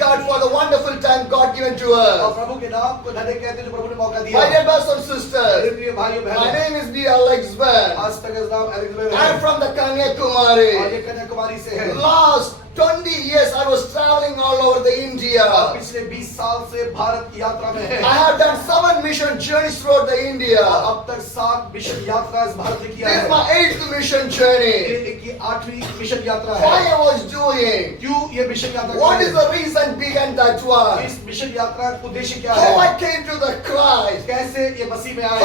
God for the wonderful time God given to और us. प्रभु के नाम को धन्य कहते हैं जो प्रभु ने मौका My दिया। dear brothers and मेरे sisters, प्रिय भाइयों my बहनों, name is D. Alexman. आज तक इस नाम एलेक्जेंडर I am है from the और Kanyakumari. ये कन्याकुमारी से है। Last 20 years I was traveling all over the और India. पिछले 20 साल से भारत की यात्रा में है। I have done 7 mission journeys throughout the और India. अब तक 7 मिशन यात्रा इस भारत में किया This is है। my 8th mission journey. ये 8वीं मिशन यात्रा Why है। I was doing? क्यों ये मिशन यात्रा What की is है? the reason behind that one? इस मिशन यात्रा का उद्देश्य क्या How है? I came to the Christ. कैसे ये मसीह में आए?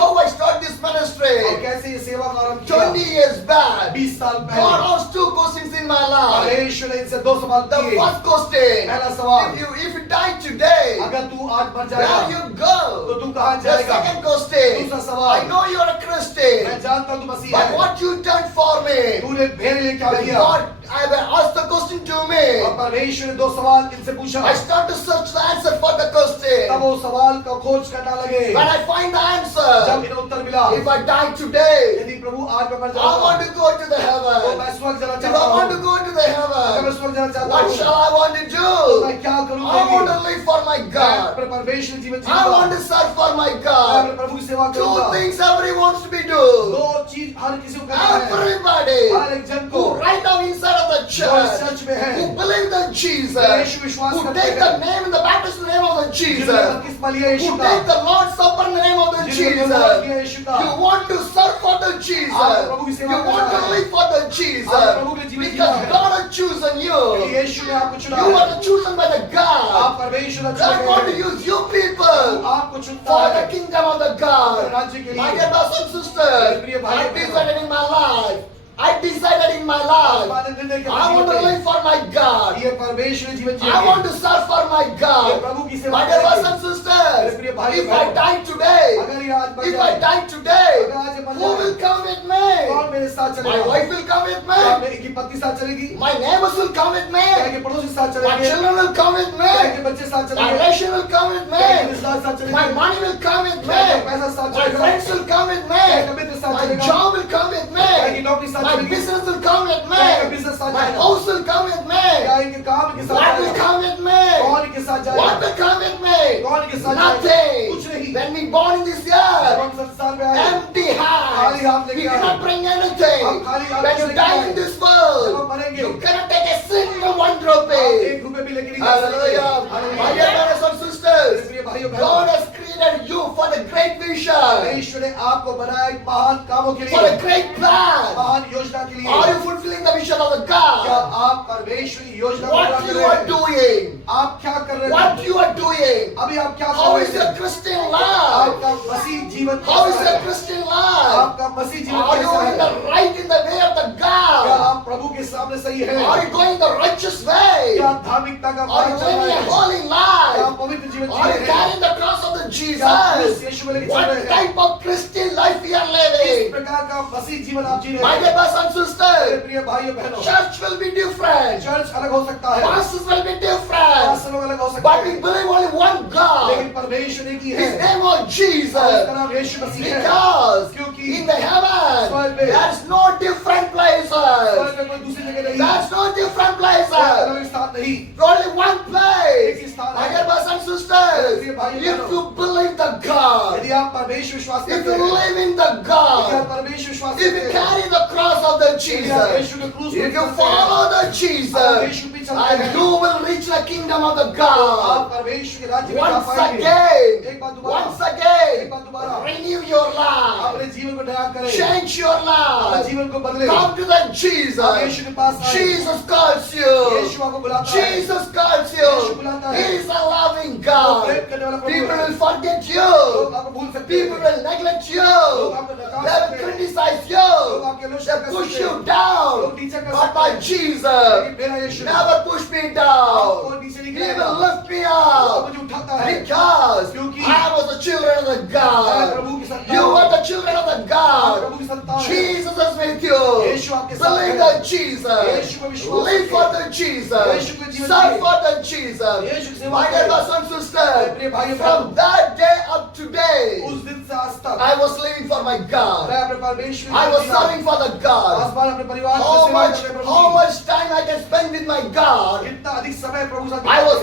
How I start this और ministry? कैसे ये सेवा का आरंभ 20 किया? years back. 20 साल God पहले asked 2 questions in my life. परमेश्वर ने इनसे 2 सवाल The किए। first question, पहला सवाल, if you die today, अगर तू आज मर where जाएगा you तो go? तू कहाँ The जाएगा? second question, दूसरा सवाल, I know you are a मैं Christian, जानता हूँ तू मसीह but है। what you done for me? तूने मेरे लिए क्या When किया? God I asked the question to me, और परमेश्वर ने 2 सवाल इनसे पूछा। I start to search the answer for the तब question. वो सवाल का खोज करना लगे। When I find the जब answer, इन्हें उत्तर मिला, if I die today, यदि प्रभु आज मैं मर I want जाऊंगा to go to the तो heaven. मैं स्वर्ग जाना If चाहता I want to हूँ। go to the अगर मैं heaven, स्वर्ग जाना चाहता what हूँ shall I want to तो do? मैं क्या करूँ? I want to live for my मैं God. अपने परमेश्वर जीवन I जीऊंगा। want to serve for my मैं अपने God. प्रभु की सेवा 2 करूंगा। things everyone wants to be do. 2 चीज हर किसी को करना है। Everybody हर एक जन को who right now inside of the जो इस church, चर्च में है, who believe in Jesus, यीशु विश्वास who करते take हैं, the name in the baptism name of the जिन्होंने Jesus, बपतिस्मा लिया यीशु who का, take the Lord's Supper in the name of the जिन्होंने भोज Jesus. लिया यीशु का, You want to serve for the Jesus. आप प्रभु की You सेवा want करना to है। live for the आप Jesus. प्रभु के जीवन Because जीना है। God has chosen क्योंकि you. यीशु ने आपको चुना You है। are chosen by the God. आप परमेश्वर ने God want to चुने हैं। use you people आपको चुनता for है the kingdom of the God. राज्य के My लिए। dear brothers and sisters, प्रिय भाई I बहनों, decided in my life. I decided in my life. आपने निर्णय किया I want to जीवन में, live for my God. ये परमेश्वर जीवन I जिएंगे। want to serve for my ये God. प्रभु की सेवा My dear brothers करेंगे। and sisters, प्रिय भाई if I बहनों, die today, अगर ये आज मर if I जाए, die today, अगर आज ये मर who जाए, will come with me? कौन मेरे साथ My चलेगा? wife will come with क्या me. मेरी पत्नी साथ चलेगी? My neighbors will come with me. क्या के पड़ोसी साथ My चलेंगे? children will come with क्या me. के बच्चे साथ My चलेंगे? relation will come with क्या के me. रिश्तेदार साथ चलेंगे? My money will come with me. क्या के पैसा साथ My चलेगा? friends will come with क्या के me. मित्र साथ My चलेगा? job will come with क्या की me. नौकरी साथ My चलेगी? business will come with क्या के me. बिजनेस साथ My जाएगा? house will come with me. क्या इनके काम के साथ What will जाएगा? come with me? कौन के साथ What जाएगा? will come with me? कौन के साथ Nothing. जाएगा? कुछ नहीं। When we born in this जब year, हम संसार में आए, empty खाली hands. हाथ We लेके आए। cannot bring anything. हम खाली हाथ When you लेके die आए। in this जब हम world, मरेंगे, you cannot take a single 1 आप rupee. 1 रुपए भी लेके नहीं जा सकते। Hallelujah. My dear brothers and sisters, प्रिय भाइयों बहनों, God has created you for the great vision, परमेश्वर ने आपको बनाया एक महान कामों के for a लिए, great plan. महान योजना के लिए। Are you fulfilling the vision of the क्या God? आप परमेश्वर की योजना को पूरा What कर you रहे are हैं? doing? आप क्या कर रहे What हैं? you are doing? अभी आप क्या How कर is रहे your हैं? Christian life? आपका मसीह जीवन How is कैसा your है? Christian life? आपका मसीह जीवन Are you कैसा in है? the right in the way of the क्या God? आप प्रभु के सामने सही है? Are you going the righteous way? क्या आप धार्मिकता का Are मार्ग you चल living रहे a हैं? holy क्या life? आप पवित्र जीवन जी Are you रहे हैं? carrying the cross of the क्या आप क्रूस Jesus? यीशु को लेकर चल What रहे हैं? type of Christian life we are किस living? प्रकार का मसीह जीवन आप जी My रहे dear हैं? brothers and मेरे sisters, प्रिय भाइयों बहनों, church will be different. Church अलग हो सकता है, Pastors will be different. Pastor लोग अलग हो सकते But we हैं, believe only one लेकिन God. परमेश्वर एक ही His है। name was और उसका Jesus. नाम यीशु मसीह है। Because क्योंकि in the heaven, स्वर्ग में there is no different places. स्वर्ग में कोई दूसरी जगह नहीं, There is no different कोई places. अलग स्थान नहीं। Only one place. एक ही स्थान My है। dear brothers and sisters, प्रिय भाइयों if बहनों, you believe the God, यदि आप परमेश्वर विश्वास if करते you हैं, live in the यदि आप God, परमेश्वर विश्वास if you करते हैं, carry the cross of the यदि आप Jesus, यीशु के क्रूस if को you चलते हैं, follow the आप Jesus, यीशु पे चलते and हैं, you will reach the kingdom of the आप God. परमेश्वर के राज्य में जा Once पाएंगे। again, एक बार दोबारा, once again, एक बार दोबारा, renew your life, अपने जीवन को नया करें, change your अपने life, जीवन को बदले। come to the आप Jesus. यीशु के पास आए, Jesus calls you. यीशु आपको बुलाता है, Jesus calls यीशु you. बुलाता He है, is a loving वो God. प्रेम करने वाला प्रभु People है। will forget लोग you. आपको भूल सकते People हैं, will neglect लोग you. आपको नकार They will सकते हैं, criticize लोग you. आपकी आलोचना They कर push सकते you हैं, down. लोग नीचे कर But सकते my हैं, Jesus लेकिन मेरा यीशु never push me आपको down. नीचे He नहीं गिराएगा, will lift me वो up. मुझे उठाता है, Because क्योंकि I was the children of the मैं God. प्रभु की संतान You हूँ, are the children of the आप God. प्रभु की संतान हैं। Jesus is with you. यीशु आपके साथ Believe है। the Jesus. यीशु को विश्वास Live रखिए। for the Jesus. यीशु को जीवन Serve जिए। for the Jesus. यीशु की सेवा My dear करें। brothers and मेरे sisters, प्रिय भाइयों from बहनों, that day up to today, उस दिन से आज तक I was living for my God. मैं अपने परमेश्वर I की was जीवन serving for the God. आसमान अपने परिवार की How सेवा much, कर रहे प्रभु how की। much time I can spend with my God. कितना अधिक समय प्रभु के साथ I was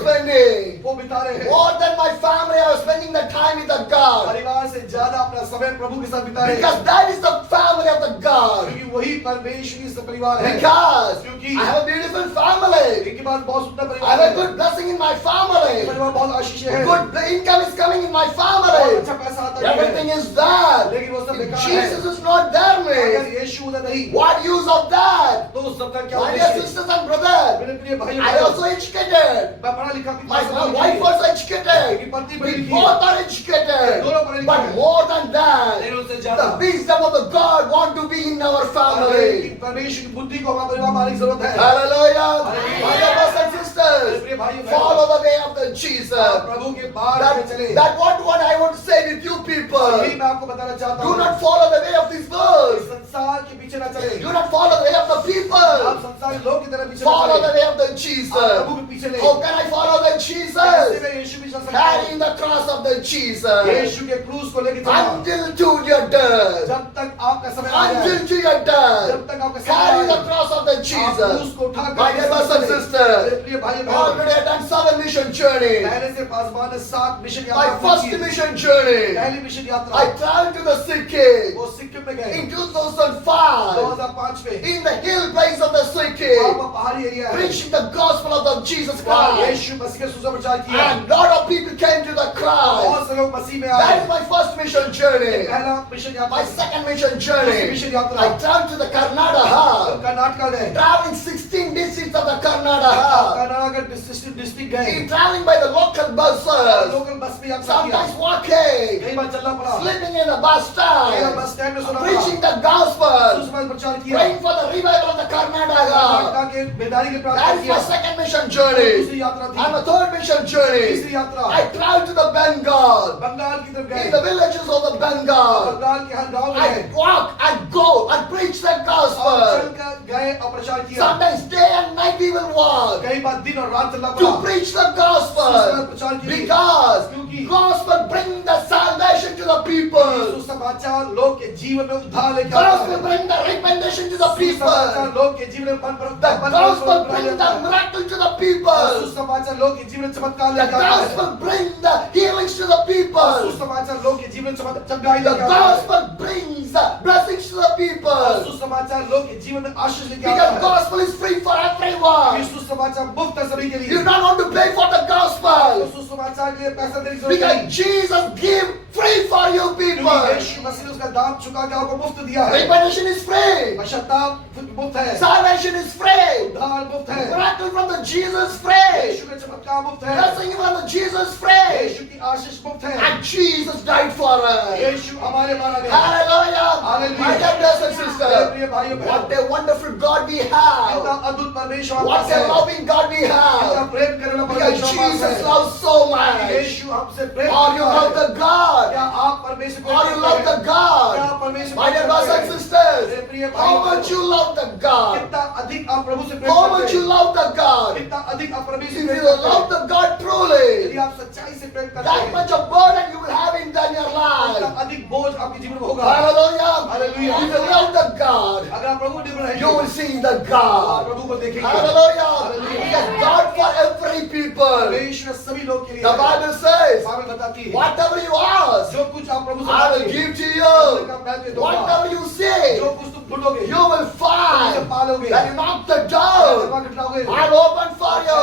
बिता रहे हैं, More than my family, I was spending the time with the God. परिवार से ज्यादा अपना समय प्रभु के साथ बिता रहे हैं, Because that is the family of the God. क्योंकि वही परमेश्वरी से परिवार है, Because क्योंकि I have a beautiful family. इनके पास बहुत सुंदर I परिवार have a है, good blessing in my family. परिवार बहुत आशीष है, Good income is coming in my बहुत family. अच्छा पैसा आता है, Everything is there. लेकिन वो सब If बेकार है, Jesus is not there, अगर means यीशु उधर नहीं, what use of that? तो उस सब का क्या My dear उद्देश्य है? sisters and brothers, मेरे प्रिय भाइयों I also educated. मैं पढ़ा लिखा भी My था, wife was educated. मेरी पत्नी We पढ़ी लिखी both है, are educated. दोनों पढ़े लिखे But हैं, more than that, लेकिन उससे the ज्यादा wisdom of the God want to be in our family. परमेश्वर की बुद्धि को हमारे परिवार में आने की जरूरत है। Hallelujah. Hallelujah. My dear brothers and मेरे sisters, प्रिय भाइयों follow the way of the Jesus. प्रभु के मार्ग में चले। That what I want to say with you यही people. मैं आपको बताना चाहता Do हूँ, not follow the way of this world. संसार के पीछे न चले, Do not follow the way of the आप people. संसारी लोग की तरह पीछे न Follow the चले, way of the आप Jesus. प्रभु के पीछे ले। How can I follow the कैसे Jesus? मैं यीशु भी चल सकता हूँ? Carrying the cross of the Jesus. यीशु के क्रूस को लेके चलना, Until to your death. जब तक आपका समय आ जाए, Until to your death. जब तक आपका समय Carry आ the जाए, cross of the आप क्रूस Jesus. को उठाकर My dear brothers and मेरे sisters, प्रिय भाइयों बहनों, already I done 7 mission journey. पहले से पासवान ने 7 मिशन My यात्रा first की। mission journey, पहली मिशन यात्रा I traveled to the Sikkim वो सिक्किम में गए in 2005 2005 में, in the hill place of the वहाँ Sikkim, पर पहाड़ी एरिया है, preaching the gospel of the Jesus वहाँ Christ. यीशु मसीह का सुसमाचार किया, And lot of people came to the Christ. बहुत से लोग मसीह में That आए। is my first mission journey. पहला मिशन यात्रा, My second mission दूसरी journey, मिशन यात्रा, I traveled to the Karnataka, Karnataka गए, traveling 16 districts of the Karnataka, Karnataka district गए, in traveling by the local buses, local bus में यात्रा किया, sometimes walking, कई बार चलना पड़ा, sleeping in the bus कई बार stand, बस स्टैंड में सोना preaching पड़ा, the gospel, सुसमाचार प्रचार किया, praying for the revival of the Karnataka. Karnataka के बेदारी के That प्रार्थना is my किया, second mission दूसरी journey. यात्रा थी, And my third mission journey, तीसरी यात्रा, I traveled to the Bengal, Bengal की तरफ in गए, the villages of the Bengal. Bengal के हर गांव में I गए, walk and go and preach the और gospel. चलकर गए और प्रचार किया, Sometimes day and night we will walk कई बार दिन और रात चलना to पड़ा, preach the सुसमाचार gospel. प्रचार के लिए, Because क्योंकि gospel bring the salvation to the people. सुसमाचार लोग के जीवन में उद्धार लेकर आता Gospel है, bring the repentance to the सुसमाचार people. लोग के जीवन में The gospel bring the miracle to the people. सुसमाचार लोग के जीवन में चमत्कार The लेकर आता है, gospel bring the healings to the people. सुसमाचार लोग के जीवन में चंगाई The लेकर आता है, gospel brings the blessings to the people. सुसमाचार लोग के जीवन में आशीष लेकर Because आता है, gospel is free for everyone. सुसमाचार मुफ्त है सभी के लिए, You don't want to pay for the gospel. सुसमाचार के लिए पैसा देने की जरूरत Because नहीं, Jesus give free for you क्योंकि people. यीशु मसीह ने उसका दाम चुका के आपको मुफ्त दिया है, Repentation is free. पश्चाताप मुफ्त है, Salvation is free. उद्धार मुफ्त है, Miracle from the Jesus free. यीशु का चमत्कार मुफ्त है, Blessing from the Jesus free. यीशु की आशीष मुफ्त है, And Jesus died for us. यीशु हमारे मारा गया, Hallelujah. Hallelujah. My dear brothers and मेरे sisters. प्रिय भाइयों बहनों, What a wonderful God we कितना have. अद्भुत परमेश्वर What हमारे a पास है, loving God we कितना have. प्रेम करने वाला Because परमेश्वर हमारे Jesus पास है, loves so much. यीशु हमसे प्रेम Or you करता love है, the God. क्या आप परमेश्वर को Or you love the क्या God. आप परमेश्वर My dear को brothers and प्रेम sisters. मेरे प्रिय How भाइयों much you love the God. कितना अधिक आप प्रभु से प्रेम How करते much you हैं, love the God. कितना अधिक आप परमेश्वर If से you प्रेम करते love हैं, the God truly, यदि आप सच्चाई से प्रेम करते that हैं, much of burden you will have in your उतना life. अधिक बोझ आपके जीवन में होगा, Hallelujah. Hallelujah. If you love the God, अगर आप प्रभु निर्भर you will रहेंगे, see the आप God. प्रभु को देखेंगे, Hallelujah. Hallelujah. He has God for every people. परमेश्वर सभी लोग के लिए The है। Bible says, बाइबल बताती है, whatever you ask, जो कुछ आप प्रभु से I will मांगेंगे, give to उसका you. मैं तुम्हें दूंगा, Whatever you say, जो कुछ तुम ढूंढोगे, you will तुम find. पालोगे, That you knock the door, दरवाजा खटखटाओगे, I'll open for you.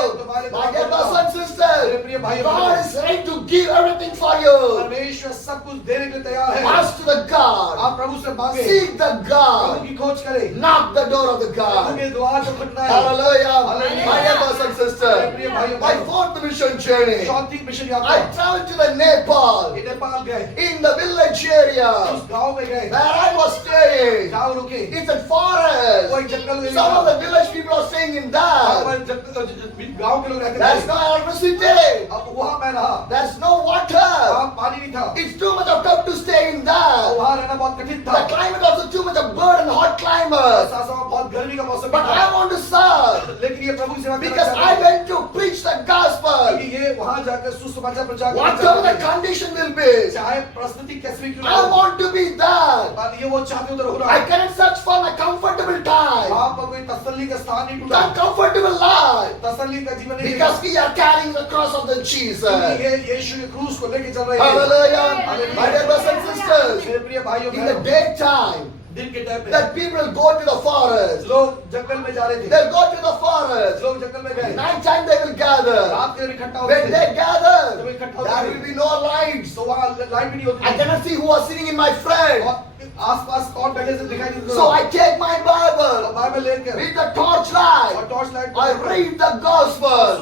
My dear brothers and sisters, God is ready to give everything for you. परमेश्वर सब कुछ देने के लिए तैयार है, Ask to the God. आप प्रभु से मांगे, Seek the प्रभु God. की खोज करें, Knock the door of the Prabhu God. के द्वार पर खटखटाएं। Hallelujah. Hallelujah. My dear brothers and sisters, my fourth mission journey, चौथी मिशन I यात्रा, traveled to the Nepal, Nepal गए, in the village area उस गांव में गए, where I was staying. गांव रुके, It's a forest. वो एक जंगल एरिया Some of था, the village people are staying in that. गांव के लोग रहते There's थे, no electricity. अब वहाँ मैं रहा, There's no water. वहाँ पानी नहीं था, It's too much of tough to stay in that. वहाँ रहना बहुत कठिन The था, climate also too much of burden, hot climate. साथ साथ बहुत गर्मी का मौसम भी But था, I want to serve लेकिन ये प्रभु की सेवा करना because चाहता I हूँ, went to preach the gospel. क्योंकि ये वहाँ जाकर सुसमाचार प्रचार Whatever the करना, condition will be, चाहे परिस्थिति कैसी भी क्यों ना I हो, want to be that. पर ये वो चाहते उधर होना। I cannot search for my comfortable time, वहाँ पर कोई तसल्ली का स्थान नहीं ढूंढा, uncomfortable life, तसल्ली का जीवन नहीं because we are carrying the cross of the Jesus. क्योंकि ये यीशु के क्रूस को लेके चल रहे हैं। Hallelujah. My dear brothers and sisters, मेरे प्रिय भाइयों in the बहनों, daytime, दिन के टाइम में that people will go to the forest. लोग जंगल में जा रहे थे, They'll go to the forest. लोग जंगल में गए, Night time they will gather. रात के इकट्ठा होते When थे, they gather, जब इकट्ठा होते there थे, will be no lights. तो वहाँ लाइट भी नहीं होती I थी, cannot see who are sitting in my front. और आसपास कौन बैठे से दिखाई नहीं देता So था। I take my और Bible बाइबल लेकर with the torchlight. और torch light I read the gospel.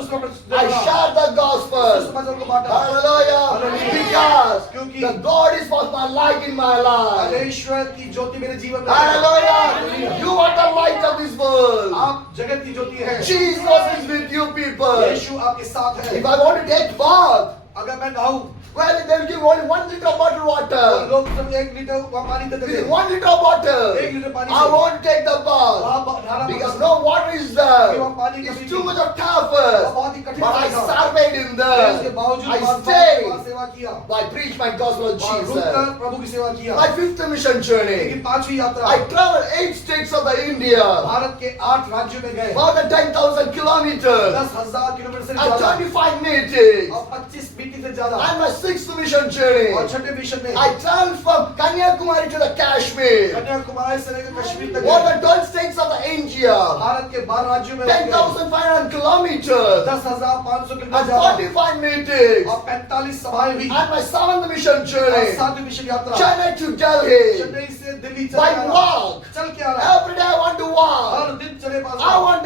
I share the gospel. सुसमाचार को बांटा। Hallelujah. Hallelujah. Because क्योंकि the God is for my light in my life. परमेश्वर की ज्योति मेरे जीवन में है। Hallelujah. You are the light of this world. आप जगत की ज्योति है। Jesus is with you people. यीशु आपके साथ है। If I want to take bath, अगर मैं नहाऊं, well, they'll give only 1 liter of bottled तो water. लोग सब 1 लीटर वहाँ पानी देते This थे। is 1 liter of water. 1 litre पानी I से won't take the bath वहाँ नहाना because पड़ता no water is there. वहाँ पानी कभी It's too नहीं। much of वहाँ toughest. बहुत ही कठिन But I था। surveyed in इसके there. बावजूद I वहाँ stayed. सेवा किया। I preached my gospel of वहाँ Jesus. रुककर प्रभु की सेवा किया। My 5th mission journey. लेकिन 5वीं यात्रा I traveled 8 states of the India. Bharat के 8 राज्यों में गए। More than 10,000 kilometers. 10,000 किलोमीटर से And ज्यादा 25 meetings. और 25 मीटिंग से ज्यादा And my 6th mission journey. और छठे मिशन में I traveled from Kanyakumari to the Kashmir. Kanyakumari से लेकर कश्मीर तक More गए। than 12 states of the India. Bharat के 12 राज्यों में 10,500 kilometers. 10,500 किलोमीटर And ज्यादा 45 meetings. और 45 सभाएं हुई। And my 7th mission और journey. 7वीं मिशन यात्रा Chennai to Delhi. चेन्नई से दिल्ली चल By के आ रहा। walk. चल के आ रहा। Every day I want to walk. हर दिन चले पास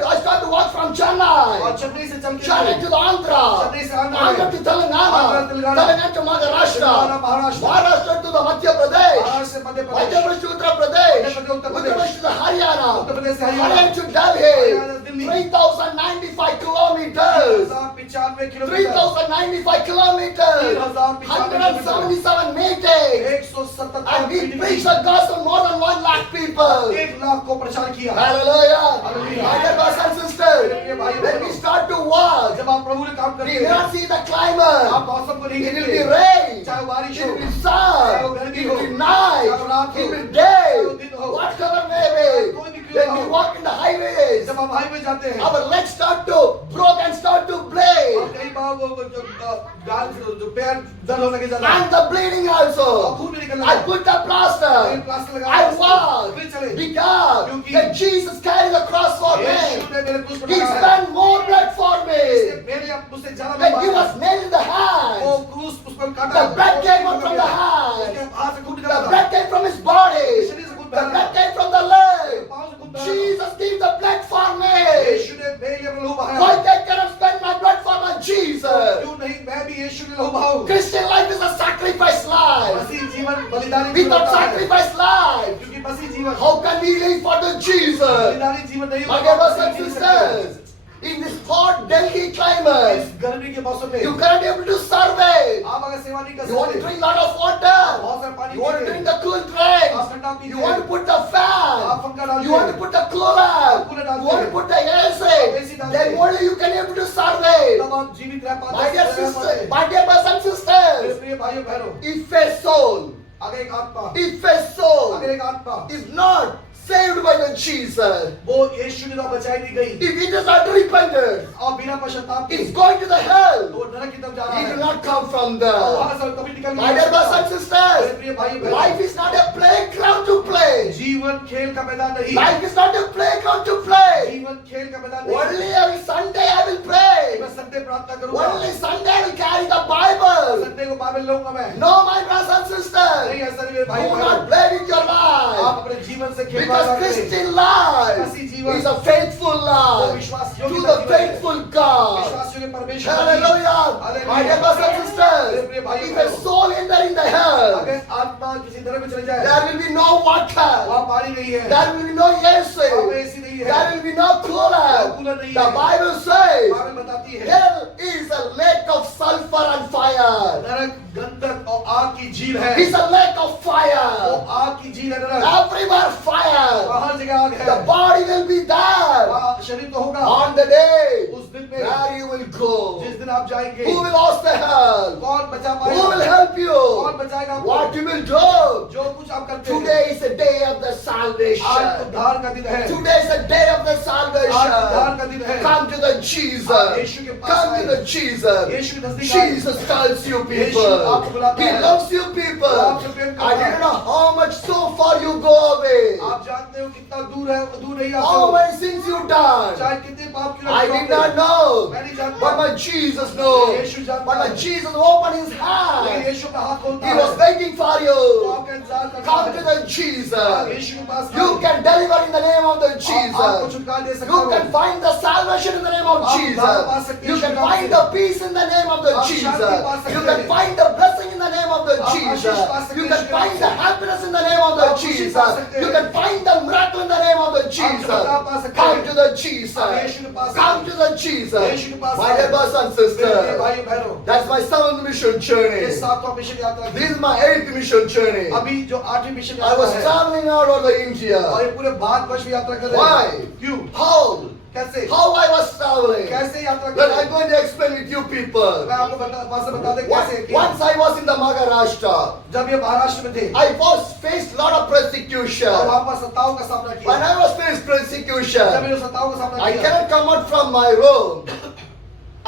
I start to walk from और Chennai. चेन्नई से चल के Chennai to the Andhra. Chennai से Andhra Andhra to Telangana. Andhra, Telangana. Telangana to Maharashtra. Telangana, Maharashtra Maharashtra to the Madhya Pradesh. Maharashtra से मध्य Madhya Pradesh Pradesh to Uttar Pradesh. Uttar Pradesh, Uttar Uttar Pradesh. Pradesh to the Haryana. Uttar Pradesh से Haryana Haryana to Haryana, Delhi. Delhi. 3,095 kilometers. 3,095 kilometre 3,095 kilometers. 177 meetings. 177 And we preach the gospel more than 1 lakh people. 1 lakh को प्रचार किया। Hallelujah. Hallelujah. My dear brothers and sisters, when we start to walk, जब आप प्रभु ने काम we करते will हैं, not see the climate. आप मौसम को नहीं It will देखते, be rain. चाहे वो बारिश It हो, will be sun. वो गर्मी It हो, will be night. चाहे वो रात हो, It will be day. चाहे वो दिन हो, Whatever may be. कोई भी क्यों When ना we हो, walk in the highways, जब आप हाईवे जाते हैं, our legs start to broke and start to और bleed. कई बार वो जो गाल जो पैर दर्द होने के जाता है, And the bleeding और also. खून भी निकलने I लगता है। put the फिर plaster. प्लास्टर लगा I walk फिर चले, because क्योंकि that Jesus carried the cross for Yeshu me. ने मेरे क्रूस पर He लगाया है। spent more blood for me. मेरे अब मुझसे ज्यादा When he लंबा was nailed in the है। hand, वो क्रूस उस पर काटा, the blood came out from the hand. उसके हाथ से खून The निकला था, blood came from his body. शरीर से खून The बह रहा blood था, came from the leg. पाँव से खून बह रहा था। Jesus gave the blood for me. यीशु ने मेरे लिए लहू बहाया। Why can't I spend my blood for my Jesus? क्यों नहीं, मैं भी यीशु ने लहू बहाऊं। Christian life is a sacrifice life. मसीह जीवन बलिदानी जीवन Without होता है, sacrifice life, क्योंकि मसीह जीवन how can we live for the Jesus? बलिदानी जीवन नहीं My होता, dear brothers मसीह and जी सकते sisters, in this hot Delhi हैं। climate, इस गर्मी के मौसम में you cannot be able to survive. आप अगर सेवा नहीं कर You want to सकते, drink lot of water. बहुत सारा पानी You want to पीजिए, drink the cool drink. आप ठंडा पीजिए, You want to put the आप fan. पंखा डालिए, You want to put the cooler. Cooler You डालते want to हैं, put the AC. AC डालते Then हैं, only you can able to survive. तब आप जीवित रह पाते My dear हैं, रह पाते sisters, हैं। my dear brothers and मेरे sisters, प्रिय भाइयों बहनों, if a soul, अगर एक आत्मा if a soul अगर एक आत्मा is not saved by the Jesus, वो यीशु ने तो बचाई नहीं गई if it is not repented, और बिना पश्चाताप के it's going to the hell. तो वो नरक की तरफ जा रहा It will है, not come from और there. वहाँ से कभी निकल My dear brothers and मेरे sisters, प्रिय भाई बहनों, life is not a playground to play. जीवन खेल का मैदान नहीं, Life is not a playground to play. जीवन खेल का मैदान नहीं। Only every Sunday I will pray. मैं संडे प्रार्थना करूंगा, Only Sunday I will carry the Bible. Sunday को बाइबल लूंगा मैं। No, my brothers and sisters, नहीं ऐसा नहीं मेरे भाई do बहनों, not play with your आप life. अपने जीवन से खेलवाड़ Because ना करें। Christian life मसीह जीवन is a faithful वो life विश्वास to योग्य the जीवन है। faithful God. विश्वास योग्य परमेश्वर की। Hallelujah. My dear brothers and sisters, if a soul enter in the hell, अगर आत्मा किसी तरह में चले जाए, there will be no water. वहाँ पानी नहीं है, There will be no वहाँ AC. पे AC नहीं है, There will be no cooler. Cooler नहीं The है। Bible says बाइबल बताती है, hell is a lake of sulfur and fire. नरक गंधक और आग की झील है। It's a lake of वो fire. आग की झील है नरक। Everywhere fire. हर जगह आग है। The body will be there वहाँ शरीर तो होगा on the day उस दिन में, where you will go. जिस दिन दिन आप जाएंगे, Who will ask the help? कौन बचा Who will पाएगा, help you? कौन बचाएगा आपको? What you will do? जो कुछ आप करते हैं, Today is the day of the आज salvation. उद्धार का दिन है, Today is the day of the आज उद्धार salvation. का दिन है। Come to the आप Jesus. यीशु के पास Come to आए। the Jesus. यीशु के नजदीक आए। Jesus calls you Yeshu people. आपको बुलाता He है। loves you people. वो आपसे प्रेम करता I है। don't know how much so far you go away. आप जानते हो कितना दूर है, दूर नहीं How आपसे, many sins you done. चाहे कितने पाप क्यों I नहीं did करते। not know. मैं नहीं जानता। But my Jesus knows. यीशु जानता But my है। Jesus opened his लेकिन hand. यीशु का हाथ खोलता He है, was waiting for वो you. आपका इंतजार करता Come to है। the आप Jesus. यीशु के पास You आए। can deliver in the name of the आपको Jesus. छुटकारा दे सकता You हूँ। can find the salvation in the name of आप उद्धार पा Jesus. सकते You हैं can यीशु के find नाम the peace in the name of the आप Jesus. शांति पा सकते You can हैं। find the blessing in the name of the आप Jesus. आशीष पा सकते You हैं can यीशु के find नाम the से। happiness in the name of the आप खुशी Jesus. पा सकते You हैं। can find the miracle in the name of the Jesus. चमत्कार पा सकते Come हैं। to the आप Jesus. यीशु के पास Come आए। to the Jesus. यीशु के पास My आए। dear brothers and मेरे sisters, भाई बहनों, that's my seventh mission ये journey. 7वां मिशन यात्रा This की। is my eighth mission journey. अभी जो 8वीं मिशन I यात्रा was है, traveling out of the और India. ये पूरे भारतवर्ष में यात्रा कर रहे Why? हैं। क्यों? How? कैसे? How I was traveling? कैसे यात्रा कर Well, रहे I'm हैं? going to explain with you people. मैं आपको बता दें कैसे किया। Once I was in the Maharashtra, जब ये महाराष्ट्र में थे, I was faced lot of और persecution. वहाँ पर सत्ताओं का सामना When किया। I was faced जब persecution, मैंने सत्ताओं का सामना I किया, cannot come out from my room.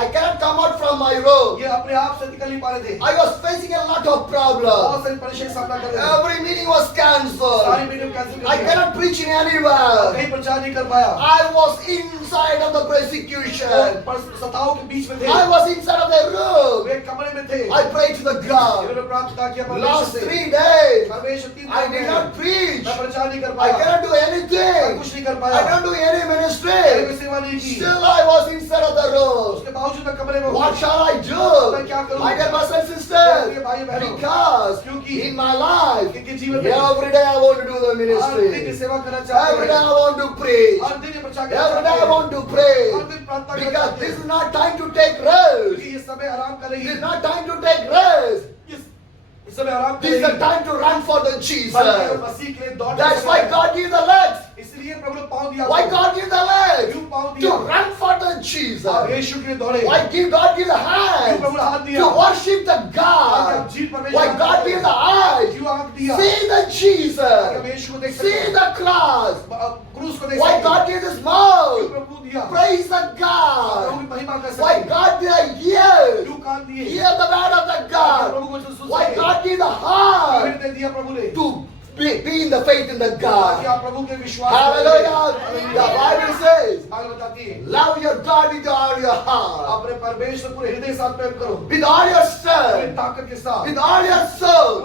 I cannot come out from my room. ये अपने आप से निकल नहीं पा रहे थे। I was facing a lot of बहुत problems. सारी परेशानी का सामना कर रहे थे। Every meeting was सारी cancelled. मीटिंग कैंसिल I कर दिया। cannot preach in anywhere. कहीं प्रचार नहीं कर पाया। I was inside of the persecution. सत्ताओं के बीच में थे। I was inside of the room. वे कमरे में थे। I prayed to the ground. इन्होंने प्रार्थना किया परमेश्वर Last से। 3 days, परमेश्वर 3 I दिन did में not preach. मैं प्रचार नहीं कर I पाया। cannot do मैं anything. कुछ नहीं कर I पाया। don't do any मैंने ministry. कोई सेवा नहीं की। Still, I was inside of the room. उसके बावजूद मैं कमरे में हूँ। What shall I do? मैं क्या करूँ? My dear brothers and मेरे sisters, भाई बहनों, because क्योंकि in my life, इनके जीवन में every day I want to do the हर दिन की ministry. सेवा करना चाहते Every day हैं। I want to preach. हर दिन ये प्रचार करना Every day चाहते I हैं। want to pray. हर दिन प्रार्थना करना Because चाहते this हैं। is not time to take rest. क्योंकि ये समय आराम का नहीं This is है। not time to take rest. इस समय आराम का This is नहीं the है। time to run for the बल्कि Jesus. मसीह के लिए दौड़ने That's का why समय है। God gives the legs. इसलिए प्रभु ने पाँव दिया Why आपको। God gives the legs? क्यों पाँव To दिया? run for the आप Jesus. यीशु के लिए दौड़े। Why God give the क्यों hands? प्रभु ने हाथ दिया? To worship the ताकि God. आप जीत परमेश्वर Why का God करें। give the eyes? क्यों आँख दिया? See the ताकि आप Jesus. यीशु को देख See सकें। the cross. क्रूस को देख Why सकें। God give this क्यों mouth? प्रभु दिया? Praise the Prabhu God. की महिमा कर Why सकें। God give the ears? क्यों कान दिए? Hear the word of the ताकि God. प्रभु को सुन Why सकें। God give the heart? हृदय दिया प्रभु ने। To be in the faith in the ताकि God. आप प्रभु के विश्वास में Hallelujah. रहें। The Bible says, बाइबल बताती है, love your God with all your heart, अपने परमेश्वर पूरे हृदय के साथ प्रेम करो, with all your पूरी strength, ताकत के साथ, with all your soul,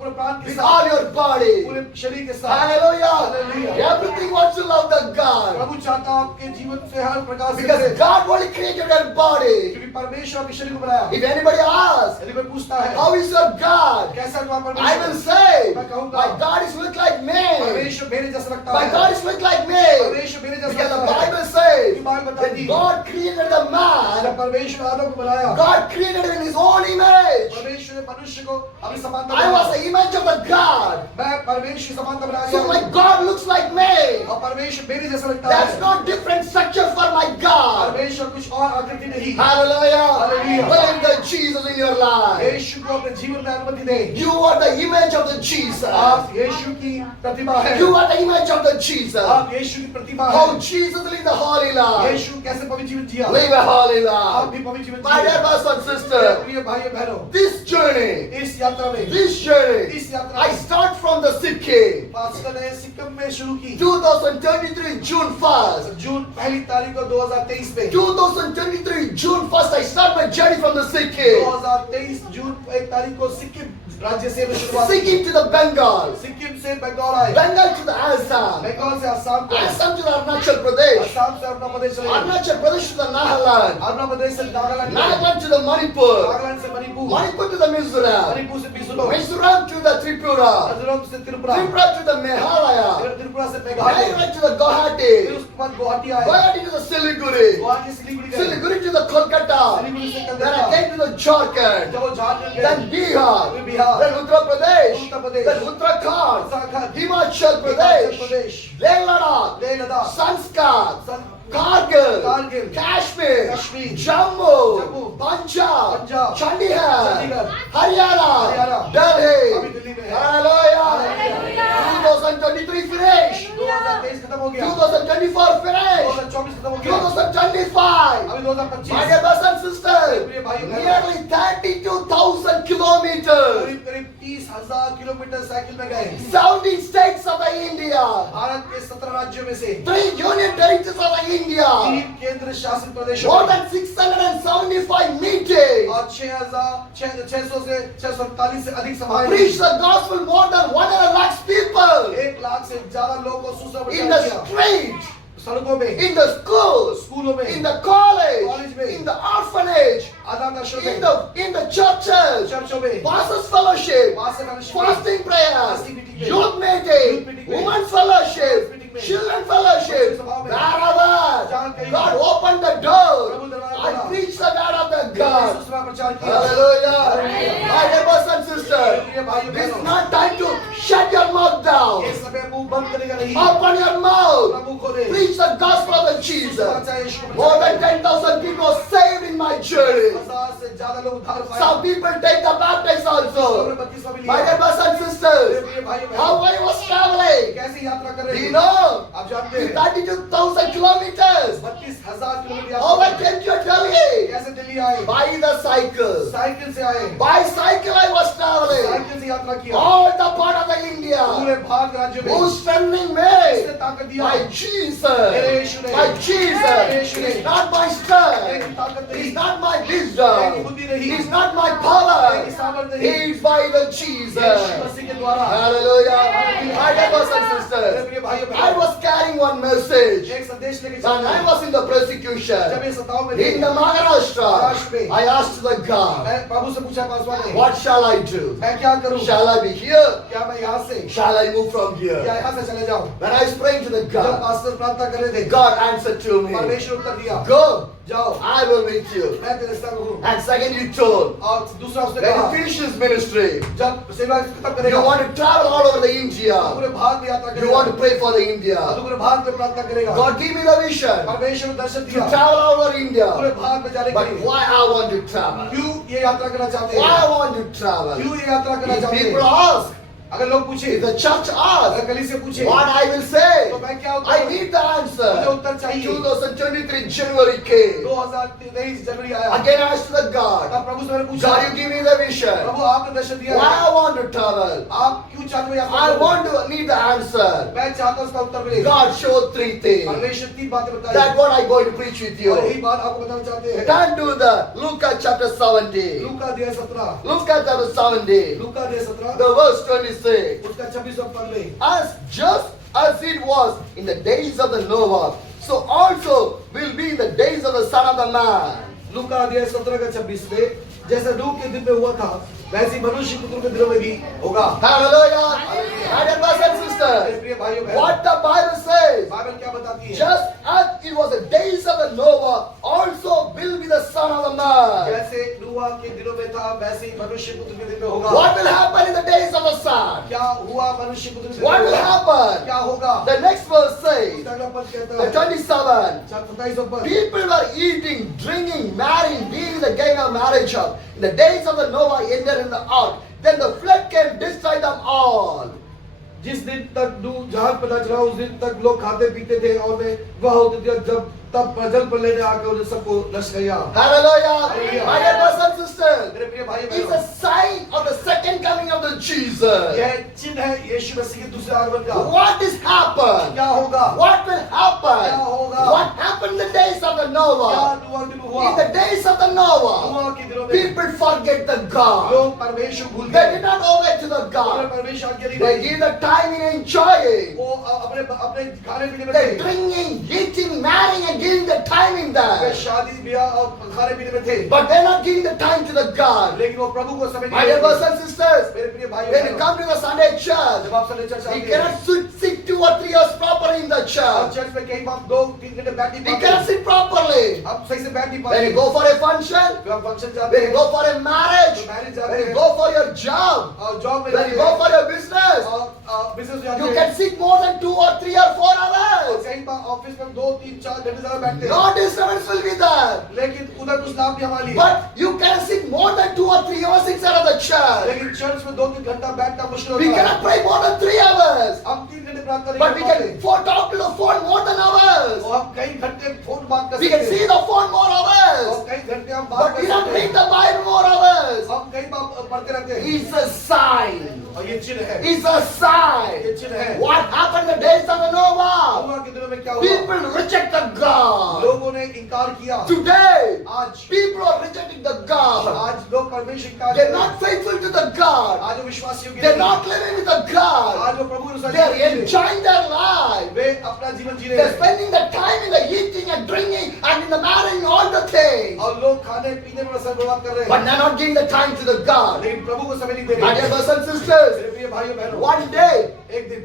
पूरे प्राण के with साथ, all your body. पूरे शरीर के साथ। Hallelujah. Hallelujah. Everything wants to love the God. प्रभु चाहता है आपके जीवन से हर प्रकार से Because Prem. God only created your body. क्योंकि परमेश्वर आपके शरीर को बनाया। If anybody asks, यदि कोई पूछता है, how is your God? कैसा है तुम्हारा I will परमेश्वर? say, मैं कहूँगा, my God is look like me. परमेश्वर मेरे जैसा लगता My है। God is look like me. परमेश्वर मेरे जैसा Because the लगता है। Bible says, क्योंकि बाइबल बताती that है, God created the man. जब परमेश्वर आदम को बनाया, God created him in his own image. परमेश्वर ने मनुष्य को अपनी समानता I में was बनाया। the image of the God. मैं परमेश्वर की समानता बनाया So my God looks like me. और परमेश्वर मेरे जैसा लगता That's है। not different structure for my God. परमेश्वर कुछ और आकृति नहीं। Hallelujah. Hallelujah. Bring the Jesus in your life. यीशु को अपने जीवन में अनुमति दे। You are the image of the Jesus. आप यीशु की प्रतिमा है। You are the image of the Jesus. आप यीशु की प्रतिमा How है। Jesus lived the holy life. यीशु कैसे पवित्र जीवन जिया? Live a holy आप life. भी पवित्र जीवन My dear जिए। brothers and मेरे sisters, प्रिय भाई बहनों, this journey, इस यात्रा में, this journey, इस यात्रा I में start from the Sikkim. Pastor ने सिक्किम में शुरू की। 2023 June 1st. जून पहली तारीख को 2023 में 2023 June 1st, I start my journey from the Sikkim. 2023 जून 1 तारीख को सिक्किम राज्य से मैं शुरुआत की। Sikkim to the Bengal. Sikkim से बंगाल आए, Bengal to the Assam. Bengal से असम को, Assam to the Arunachal Pradesh. Assam से अरुणाचल प्रदेश चले, Arunachal Pradesh to the Nagaland. Arunachal Pradesh से Nagaland, Nagaland to the Manipur. Nagaland से Manipur, Manipur to the Mizoram. Manipur से Mizoram, Mizoram to the Tripura. Mizoram से Tripura, Tripura to the Meghalaya. Tripura से मेघालय, Meghalaya to the फिर Guwahati. उसके बाद गुवाहाटी आए, Guwahati to the Siliguri. Guwahati से सिलीगुड़ी गए, Siliguri to the Kolkata. Siliguri से Then I Calcutta, came to the Jharkhand. जब वो झारखंड गए, Then Bihar. फिर Bihar, Then Uttar Pradesh. Uttar Pradesh, Then Uttarakhand. Uttarakhand, Himachal Himachal Pradesh. प्रदेश, Leh Ladakh. Leh Ladakh, Sanskar. सन- Kargil. Kargil. Kashmir. Kashmir. Jammu. Jammu. Punjab. Chandigarh, Chandigarh, Haryana, Haryana, Delhi. अभी दिल्ली में है। Hallelujah. Hallelujah. 2023 finished. 2023 खत्म हो गया, 2024 finished. 2024 खत्म हो गया, 2025. अभी My 2025 dear brothers and sisters, प्रिय भाई बहनों, nearly 32,000 kilometers. करीब करीब 30,000 किलोमीटर साइकिल में गए। 17 states of the India. Bharat के 17 राज्यों में से 3 union territories of the India. 3 केंद्र शासित प्रदेशों More में than 675 meetings. और 600 से 647 से अधिक सभाएं, Preach the gospel more than 1 lakh people. 1 lakh से ज्यादा लोगों को सुसमाचार In the किया। street, सड़कों में, in the schools, स्कूलों में, in the college, College में, in the orphanage, अनाथ आश्रम in में, the churches, चर्चों में, pastors fellowship, पास्टर fellowship में, fasting prayers, fasting meeting में, youth youth meeting, meeting में, women's fellowship, meeting में, children fellowship, बच्चों सभा में, wherever जहाँ कहीं God भी, opened the door. प्रभु दरवाजा I खोला, preach the word of the मैंने God. सुसमाचार किया। Hallelujah. Hallelujah. My dear brothers and sisters, प्रिय भाइयों this is बहनों, not time to shut your mouth down. ये समय मुंह बंद करने का नहीं, Open your mouth. प्रभु खोले, Preach the gospel of the Jesus. सुसमाचार यीशु को More than प्रचार 10,000 people are saved in my journey. 10,000 से ज्यादा लोग उद्धार पाए। Some people take the baptism also. My dear brothers and मेरे sisters, प्रिय भाइयों how बहनों, I was traveling. कैसी यात्रा कर Do रहे you हैं? know? आप जानते In हैं 32,000 kilometers. 32,000 किलोमीटर How I यात्रा came to Delhi? कैसे दिल्ली आए? By the cycle. साइकिल से आए, By cycle I was traveling. Cycle से यात्रा किया, All the part of the पूरे India. भारत राज्य में Who's strengthening इसने me? ताकत दिया। My Jesus. यीशु ने, My Jesus. It's not my strength. मेरी ताकत नहीं, It's not my मेरी wisdom. बुद्धि नहीं, It's not my मेरी power. सामर्थ नहीं, It's by the Yeshu Jesus. मसीह के द्वारा। Hallelujah. My dear brothers and मेरे sisters, प्रिय भाइयों I बहनों, was carrying one message. एक संदेश लेके When चल I रहा was in the जब persecution ये सताओं में in the थे, Maharashtra, I asked the God, मैं प्रभु से पूछा पासवान ने, what shall I do? मैं क्या करूं? Shall I be here? क्या मैं यहाँ से, Shall I move from क्या here? यहाँ से चले जाऊं? When I was praying to the जब God, पास्टर प्रार्थना कर रहे थे, God answered to me, परमेश्वर उत्तर दिया, go, जाओ, I will meet you. मैं तेरे संग हूँ। And second, you told, और दूसरा उसने when कहा, you finish this ministry, जब सेवा खत्म you करेगा, want to travel all over the India. पूरे भारत में यात्रा You करेगा, want to pray for the और India. पूरे भारत में प्रार्थना करेगा। God, give me the vision to परमेश्वर ने दर्शन दिया, travel all over पूरे India. भारत में जाने के But लिए। why I want to travel? क्यों ये यात्रा करना चाहते Why हैं? I want to travel? क्यों ये यात्रा करना If चाहते people हैं? ask, अगर लोग पूछे, if the church asks, अगर गली से पूछे, what I will say, तो मैं क्या उत्तर I दूं? need the मुझे answer. उत्तर चाहिए। 2023 January came. 2023 जनवरी आया, Again I asked the God, तब प्रभु से मैंने पूछा, God, you give me the vision. प्रभु आपने दर्शन दिया Why है, I want to travel? आप क्यों चाहते हो यात्रा I करो? want to need the answer. मैं चाहता हूँ उसका उत्तर मिले। God showed 3 things. परमेश्वर 3 बातें बताई, That's what I'm going to preach with और you. यही बात आपको बताना चाहते हैं। Turn to the Luke chapter 17. लूका अध्याय 17, Luke chapter 17, लूका अध्याय 17, the verse 26. उसका 26वां पद में, Just as it was in the days of the Noah, so also will be in the days of the Son of the Man. लूका अध्याय 17 का 26 में, जैसे नूह के दिन में हुआ था, वैसे मनुष्य पुत्र के दिनों में भी होगा। Hallelujah. My dear brothers and मेरे sisters, प्रिय भाइयों बहनों, what the Bible says, Bible क्या बताती है? just as it was the days of the Noah, also will be the Son of the Man. जैसे नूह के दिनों में था, वैसे ही मनुष्य पुत्र के दिन में होगा। What will happen in the days of the Son? क्या हुआ मनुष्य पुत्र के दिन What में will होगा? happen? क्या होगा? The next verse says, अगला पद कहता the है, 27, 27वां पद, people were eating, drinking, marrying, being the game of marriage of. In the days of the Noah entered in the ark. Then the flood came, destroyed them all. जिस दिन तक नूह जहाज पर न चला, उस दिन तक लोग खाते पीते थे और वे वह होते थे, जब तब जल पर लेने आकर उन्हें सबको नष्ट किया। Hallelujah. Hallelujah. My dear brothers and sisters, मेरे प्रिय भाई it's बहनों, a sign of the second coming of the Jesus. यह चिन्ह है यीशु मसीह के दूसरे आगमन का। What is happened? क्या होगा? What will happen? क्या होगा? What happened in the days of the क्या Noah? नूह के दिन में हुआ? In the days of the Noah, नूह के दिनों में people forget the God. लोग परमेश्वर भूल They गए, did not obey to the उन्हें God. परमेश्वर आज्ञा नहीं They the. give the time in enjoying. वो अपने अपने खाने पीने में They थे, drinking, eating, marrying, and giving the time in way that. शादी ब्याह और खाने पीने में थे, But they're not giving the time to the God. लेकिन वो प्रभु को समय My नहीं dear देते। brothers and sisters, मेरे प्रिय भाई when you come to the Sunday church, जब आप संडे चर्च we आते हैं, cannot sit 2 or 3 years properly in the और church. चर्च में कई बार 2-3 घंटे बैठ नहीं We पाते, cannot sit properly. आप सही से बैठ नहीं When पाते। you go for a function, जब आप फंक्शन जाते when you हैं, go for a marriage, marriage जाते when you हैं, go for your job, और जॉब में when जाते you go हैं, for your business, और बिजनेस you जाते हैं, can sit more than 2 or 3 or 4 और hours. कई बार ऑफिस में 2-3-4 घंटे ज्यादा बैठते हैं, No disturbance will be there. लेकिन उधर कुछ लाभ नहीं हमारे लिए। But you can sit sitting more than 2 or 3 hours inside of the church. लेकिन चर्च में 2-3 घंटा बैठना मुश्किल We होता cannot है। pray more than 3 hours. हम 3 घंटे प्रार्थना नहीं But कर we पाते। can talk to the phone more than hours. और हम कई घंटे फोन बात कर We can सकते see हैं। the phone more और hours. कई घंटे हम बात But कर we don't सकते read हैं। the Bible more hours. हम कई बार पढ़ते रहते हैं। It's a sign. और ये चिन्ह है। It's a sign. ये चिन्ह है। What happened in the days of the Noah? नोआ के दिनों में क्या हुआ? People rejected God. लोगों ने इनकार किया। Today, आज people are rejecting the God. आज लोग परमेश्वर इनकार They're कर रहे not faithful to the God. हैं। आज वो विश्वासियों के They're नहीं। not living with the God. आज वो प्रभु के अनुसार They're जीते हैं। enjoying their life. वे अपना जीवन जी रहे They're हैं। spending the time in the eating and drinking and in the marrying all the things. और लोग खाने पीने में समय बर्बाद कर रहे But हैं। they're not giving the time to the God. लेकिन प्रभु को समय नहीं दे My रहे dear हैं। brothers and sisters, मेरे प्रिय भाइयों बहनों, one day, एक दिन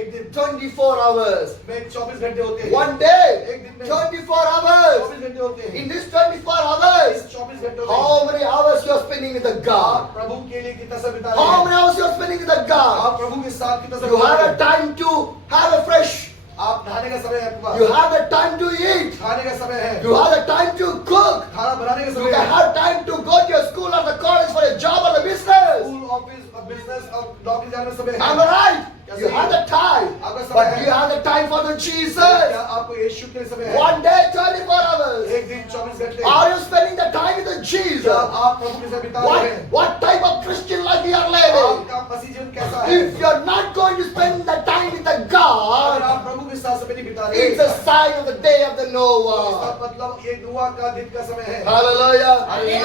एक दिन 24 hours. में 24 घंटे होते हैं। One day, एक दिन में 24 hours. 24 घंटे होते हैं। In this 24 hours, इस 24 घंटों में how many hours you are spending with the God? आप प्रभु के लिए कितना समय बिता रहे How हैं? many hours you are spending with the God? आप प्रभु के साथ कितना समय You बिता have रहे a हैं? time to have a fresh. आप नहाने का समय है आपके पास। You have a time to eat. खाने का समय है। You have a time to cook. खाना बनाने का You समय can है। have time to go to your school or the college for a job or a business. School, office, business और नौकरी जाने का समय है। Am I right? You have the time. आपका समय But है। do you have the time for the क्या Jesus? आपको यीशु के लिए समय है? One day, 24 hours. एक दिन 24 घंटे। Are you spending the time with the क्या Jesus? आप प्रभु के साथ बिता रहे हैं? What type of Christian life you are living? आपका मसीह जीवन कैसा है? If you're not going to spend the time with the अगर God, आप प्रभु के साथ समय नहीं बिता रहे, it's a sign of the day of the इसका Noah. मतलब ये नोआ का दिन का समय है। Hallelujah.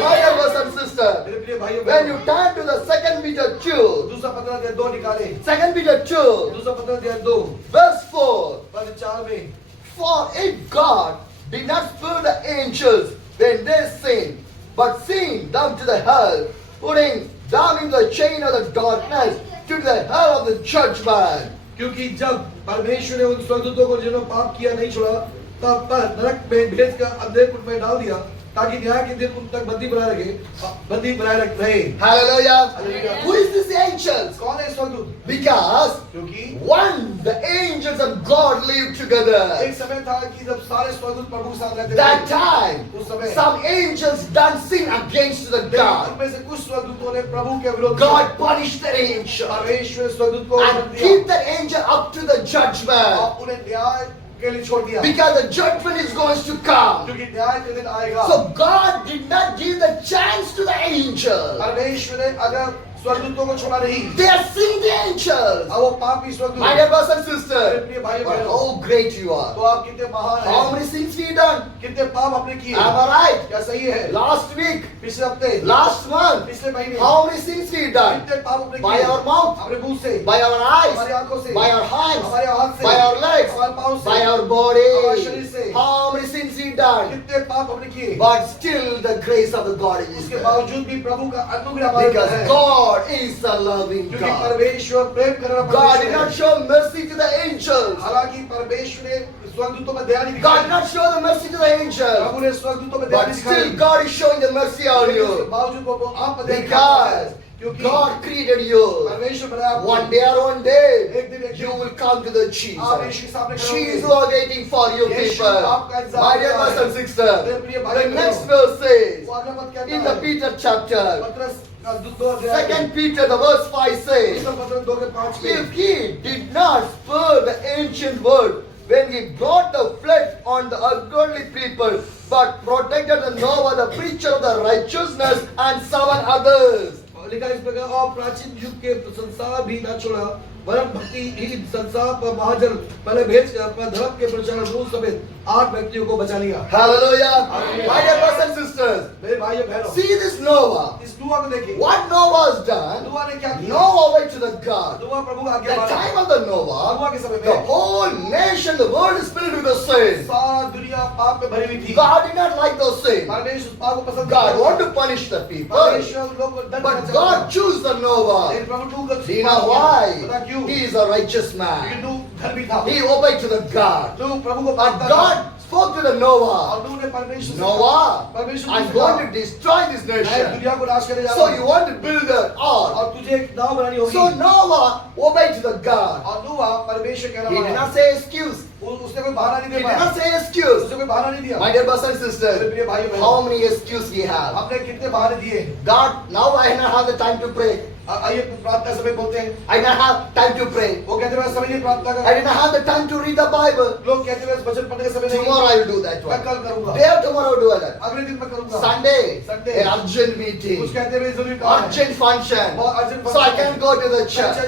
My dear brothers and sisters, मेरे प्रिय भाइयों when you बहनों, turn to the 2 Peter 2, दूसरा 15 अध्याय 2 निकाले। 2 Peter 2, दूसरा 15 अध्याय 2 verse 4. पद 4 में, For if God did not spare the angels when they sinned, but sent them to the hell, putting them in the chain of the darkness to the hell of the judgment. क्योंकि जब परमेश्वर ने उन स्वर्गदूतों को जिन्होंने पाप किया नहीं छोड़ा, तब पर नरक में भेज कर अंधेर कुंड में डाल दिया, ताकि न्याय के दिन उन तक बंदी बनाए रहे। Hallelujah. Hallelujah. Who is this angels? कौन है स्वर्गदूत? Because क्योंकि when the angels and God live together, एक समय था कि जब सारे स्वर्गदूत प्रभु के साथ रहते that थे, time उस समय some angels done sin against the God. उनमें से कुछ स्वर्गदूतों ने प्रभु के विरोध God punished the angel परमेश्वर स्वर्गदूत को and दंड keep दिया that angel up to the judgment. और उन्हें न्याय के लिए छोड़ दिया, Because the judgment is going to come. क्योंकि न्याय के दिन आएगा। So God did not give the chance to the angel. परमेश्वर ने अगर स्वर्गदूतों को छोड़ा नहीं, They are seeing the angels. अब वो पापी स्वर्गदूत, My dear brothers and मेरे sisters, प्रिय भाइयों but बहनों, how great you तो are. आप कितने महान How हैं, many sins we done? कितने पाप आपने किए, Am I right? क्या सही है? Last week, पिछले हफ्ते, last month, पिछले महीने, how many sins we done? कितने पाप आपने By किए? our mouth, अपने मुंह से, by our eyes, हमारी आंखों से, by our hands, हमारे हाथ से, by our legs, हमारे पाँव से, by our हमारे body. शरीर से, How many sins we done? कितने पाप आपने किए? But still the grace of the God is उसके there. बावजूद भी प्रभु का अनुग्रह हमारे ऊपर Because है, God is a loving क्योंकि God. परमेश्वर प्रेम करना God did परमेश्वर not है। show mercy to the angels. हालांकि परमेश्वर ने स्वर्गदूतों में दया नहीं God did दिखाई, not show the mercy to the angels. प्रभु ने स्वर्गदूतों में दया But नहीं still दिखाई, God is showing the mercy on लेकिन उसके you. बावजूद वो आप पर दया दिखाता Because है, क्योंकि God created you. परमेश्वर बनाया आपको। One day or one day, एक दिन you will come to the Jesus. आप यीशु के सामने खड़े होंगे। Jesus are waiting for you Yeshu people. आपका इंतजार My कर dear रहा brothers है। and sisters, मेरे प्रिय भाई the बहनों, next verse says, वो अगला पद कहता in the है, Peter chapter, पत्रस का दो अध्याय 2 Peter the verse 5 says, दूसरा पत्रस 2:5 में, if he did not spare the ancient word when he brought the flood on the ungodly people, but protected the Noah, the preacher of the righteousness, and 7 others. लिखा इस प्रकार, और प्राचीन युग के संसार भी न छोड़ा, वरन भक्तिहीन संसार पर महाजन पहले भेज कर अपना धर्म के प्रचार रूह समेत 8 व्यक्तियों को बचा लिया। Hallelujah. Hallelujah. My dear brothers and sisters, मेरे भाइयों बहनों, see this Noah. इस दुआ को देखिए, What Noah has done, दुआ ने क्या किया? Noah went to the God. दुआ प्रभु का The आज्ञा माना। time of the Noah, दुआ के समय the में whole nation, the world is filled with the sin. सारा दुनिया पाप में भरी हुई थी। God did not like those sins. परमेश्वर उस पाप को पसंद God करता wanted है। to punish the people. परमेश्वर लोगों को दंड But देना God चाहता है। chose the Noah. लेकिन प्रभु नूह को Do you know why? पता क्यों? He is a righteous क्योंकि man. नूह धर्मी था। He obeyed to the God. नूह प्रभु को And मानता था। God spoke to the Noah. और नूह ने परमेश्वर से Noah, कहा, परमेश्वर I'm से going कहा, to destroy this मैं nation. दुनिया को नाश करने जा So रहा you हूँ want to build an ark. और तुझे एक नाव बनानी होगी। So Noah obeyed to the God. और नूह परमेश्वर कह He did रहा not say excuse. उसने कोई बहाना नहीं He दे did पाया, not say excuse. उसने कोई बहाना नहीं दिया। My dear brothers and मेरे sisters, प्रिय भाइयों बहनों, how many excuses we have? हमने कितने बहाने दिए। God, now I do not have the time to pray. आइए प्रार्थना समय बोलते हैं, I do not have time to pray. वो कहते हैं समय नहीं प्रार्थना I कर, do not have the time to read the Bible. लोग कहते हैं वचन पढ़ने का समय नहीं, Tomorrow I will do that मैं one. कल करूंगा, Day after tomorrow I will do that. अगले दिन मैं करूंगा। Sunday, Sunday. an urgent meeting, कुछ कहते हैं मेरी जरूरी काम है, urgent function. बहुत urgent So I function can't go to the church.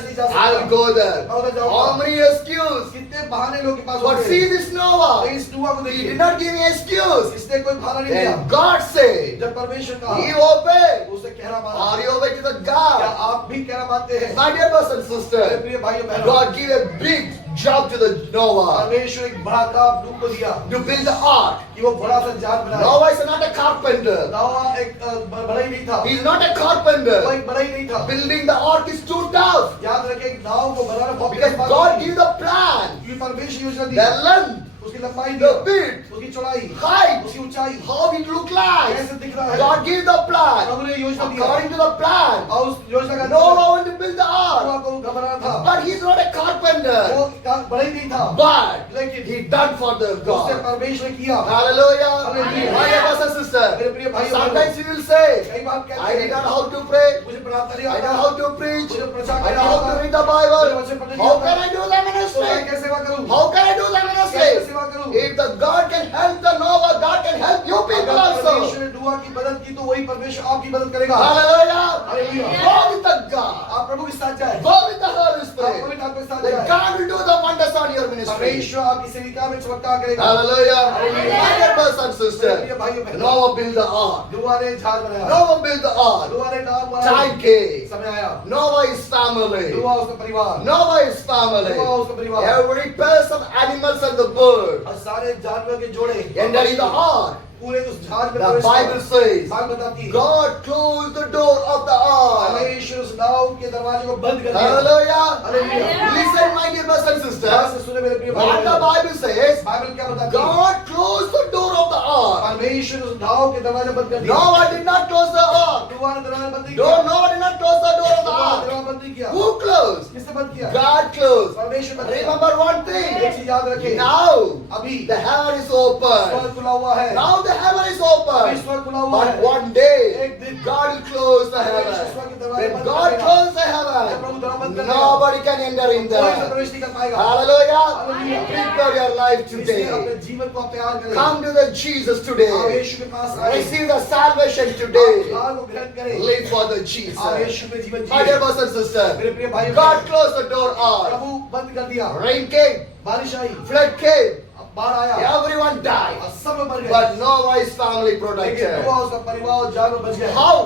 I will go there. मैं उधर जाऊंगा। How many excuses? कितने बहाने लोग के पास But होते see हैं। this Noah. इस नूह को He देखिए, did not give me excuse. इसने कोई बहाना नहीं दिया। And God said, जब परमेश्वर he कहा, obeyed. उसे कहना माना। Are you obeyed to the क्या God? आप भी कहना मानते हैं? My dear brothers and मेरे sisters, प्रिय भाइयों बहनों, God gave a big job to the Noah परमेश्वर एक बड़ा काम नूह को दिया to build the ark. कि वो बड़ा सा जहाज बनाए। Noah is not a carpenter. नूह एक बड़ा ही नहीं था, He is not a वो carpenter. एक बड़ा ही नहीं था। Building the ark is too tough. याद रखें, एक नाव को बनाना बहुत Because बड़ी बात God होती है। gave the plan, क्योंकि परमेश्वर योजना दी, the length, उसकी लंबाई दी, the width, उसकी चौड़ाई, height, उसकी ऊंचाई, how it look like. कैसे दिख रहा है। God gave the plan. प्रभु ने योजना दिया According to the plan, और उस योजना का Noah wanted to build the ark. नूह को घबराना था, But he's not a carpenter. वो काम बड़ा ही नहीं था, But लेकिन he done for the उसने God. परमेश्वर किया। Hallelujah. Hallelujah. My dear brothers and sisters, मेरे प्रिय भाइयों sometimes you will say, कई बार कहते I did not हैं, know how to pray. मुझे प्रार्थना नहीं I don't आता, know how to preach. मुझे प्रचार I करना don't know how आता, to read the Bible. मुझे पढ़ने नहीं How आता, can I do the तो मैं ministry? कैसे सेवा करूं? How can I do the कैसे ministry? सेवा करूं? If the God can help the Noah, God can help you people अगर also. परमेश्वर ने नूह की मदद की तो वही परमेश्वर आपकी मदद करेगा। Hallelujah. Hallelujah. Go with the God. आप प्रभु के साथ जाए, Go with the Holy आप Spirit. पवित्र आत्मा के साथ Then जाए, God will do the wonders on your ministry. परमेश्वर आपकी सेविका में चमत्कार करेगा। Hallelujah. Hallelujah. My dear brothers and मेरे sisters, प्रिय भाइयों बहनों, Noah built the ark. नूह ने जहाज बनाया, Noah built the ark. नूह ने नाव बनाया, Time came. समय आया, Noah is family. नूह उसका परिवार, Noah is family. नूह उसका परिवार, Every pair of animals and the bird और सारे जानवर के जोड़े entered in the ark. पूरे उस जहाज में The प्रवेश Bible किया। says बाइबल बताती है, God closed the door of the ark. परमेश्वर उस नाव के दरवाजे को बंद कर दिया। Hallelujah. Hallelujah. Listen, my dear brothers and ध्यान sisters. से सुने मेरे प्रिय भाई What the बहनों, Bible says, बाइबल क्या बताती है? God closed the door of the ark. परमेश्वर उस नाव के दरवाजे बंद कर दिया। Noah did not close the ark. नूह ने दरवाजा बंद नहीं No, किया, Noah did not close the door of the नूह ने ark. दरवाजा बंद नहीं किया। Who closed? किसने बंद किया? God closed. परमेश्वर बंद किया। Remember one एक thing. चीज याद रखें, Now अभी the heaven is open. स्वर्ग खुला हुआ है, Now the heaven is अभी open. स्वर्ग खुला हुआ But है। one day एक दिन God will close the heaven. When God closes the heaven, nobody can enter in कोई there. प्रवेश नहीं कर पाएगा। Hallelujah. Hallelujah. Prepare your life इसलिए अपने today. जीवन को आप तैयार करें। Come to the Jesus आप today. यीशु के पास आए, Receive the salvation आप today. उद्धार को ग्रहण करें। Live for the आप Jesus. यीशु में जीवन My dear जिए। brothers and sisters, मेरे प्रिय भाइयों, God closed the door on. प्रभु बंद कर दिया, Rain came, बारिश आई, flood came, अब बाढ़ आया, everyone died. और सब लोग मर गए। But Noah's family लेकिन protected. नूह उसका परिवार और जानवर बच गए। How?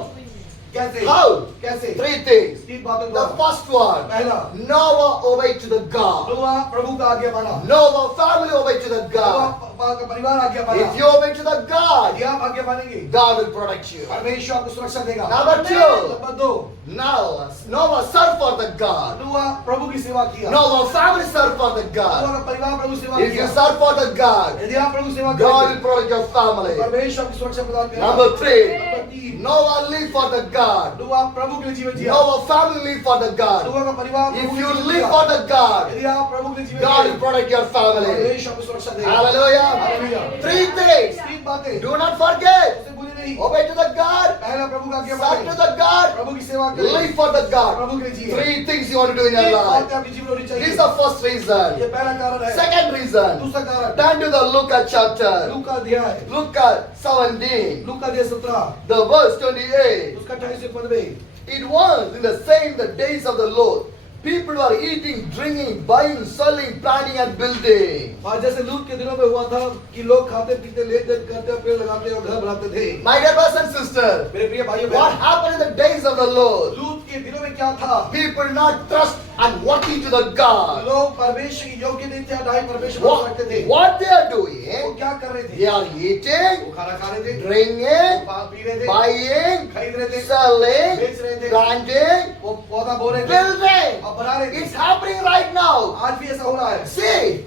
कैसे? How? कैसे? Three things. तीन बातों The को। first one, पहला, Noah obeyed to the God. नूह प्रभु का आज्ञा माना, Noah family obeyed to the Nuh God. का परिवार आज्ञा माना। If you obey to the God, यदि आप आज्ञा मानेंगे, God will protect you. परमेश्वर आपको सुरक्षा देगा। Number two. नंबर दो, Noah served for the God. नूह प्रभु की सेवा किया। Noah family served for the Nuh God. का परिवार प्रभु की सेवा If you किया। serve for the God, यदि आप प्रभु की सेवा God करेंगे, will protect your family. परमेश्वर आपकी सुरक्षा प्रदान करेगा। Number three, नंबर तीन, Noah lived for the God. नूह प्रभु के लिए जीवन जिया। Noah family lived for the God. नूह का परिवार प्रभु If के you लिए जीवन live Jiya. for the God, यदि आप प्रभु के लिए जीवन God will जिए, protect your family. परमेश्वर आपको सुरक्षा देगा। Hallelujah. Hallelujah. Three things. तीन बातें, Do not forget. उसे भूलिए नहीं। Obey to the God. पहला प्रभु का आज्ञा Serve to मानें, the God. प्रभु की सेवा करें, Live for the God. प्रभु के लिए जिए। Three things you want to do in your तीन life. बातें आपके जीवन में होनी This चाहिए। is the first reason. ये पहला कारण है। Second reason. दूसरा कारण, Turn to the Luke chapter. लूका अध्याय, Luke 17. लूका अध्याय 17, The verse 28. उसका 28 पद में, It was in the same the days of the Lord. People were eating, drinking, buying, selling, planning and building. और जैसे लूत के दिनों में हुआ था कि लोग खाते पीते लेन देन करते पेड़ लगाते और घर बनाते थे। My dear brothers and sisters, मेरे प्रिय भाइयों what बहनों, happened in the days of the Lord? लूत के दिनों में क्या था? People not trust and working to the God. लोग परमेश्वर की योग्य नहीं थे, ना ही परमेश्वर को रखते थे। What they are वो doing? क्या कर रहे They थे? are eating, वो खाना खा रहे थे, drinking, पी रहे थे, buying, खरीद रहे थे, selling, बेच रहे थे, planting, वो पौधा बो रहे थे, building. और बना रहे It's थे। happening right now. आज भी ऐसा हो रहा है। See,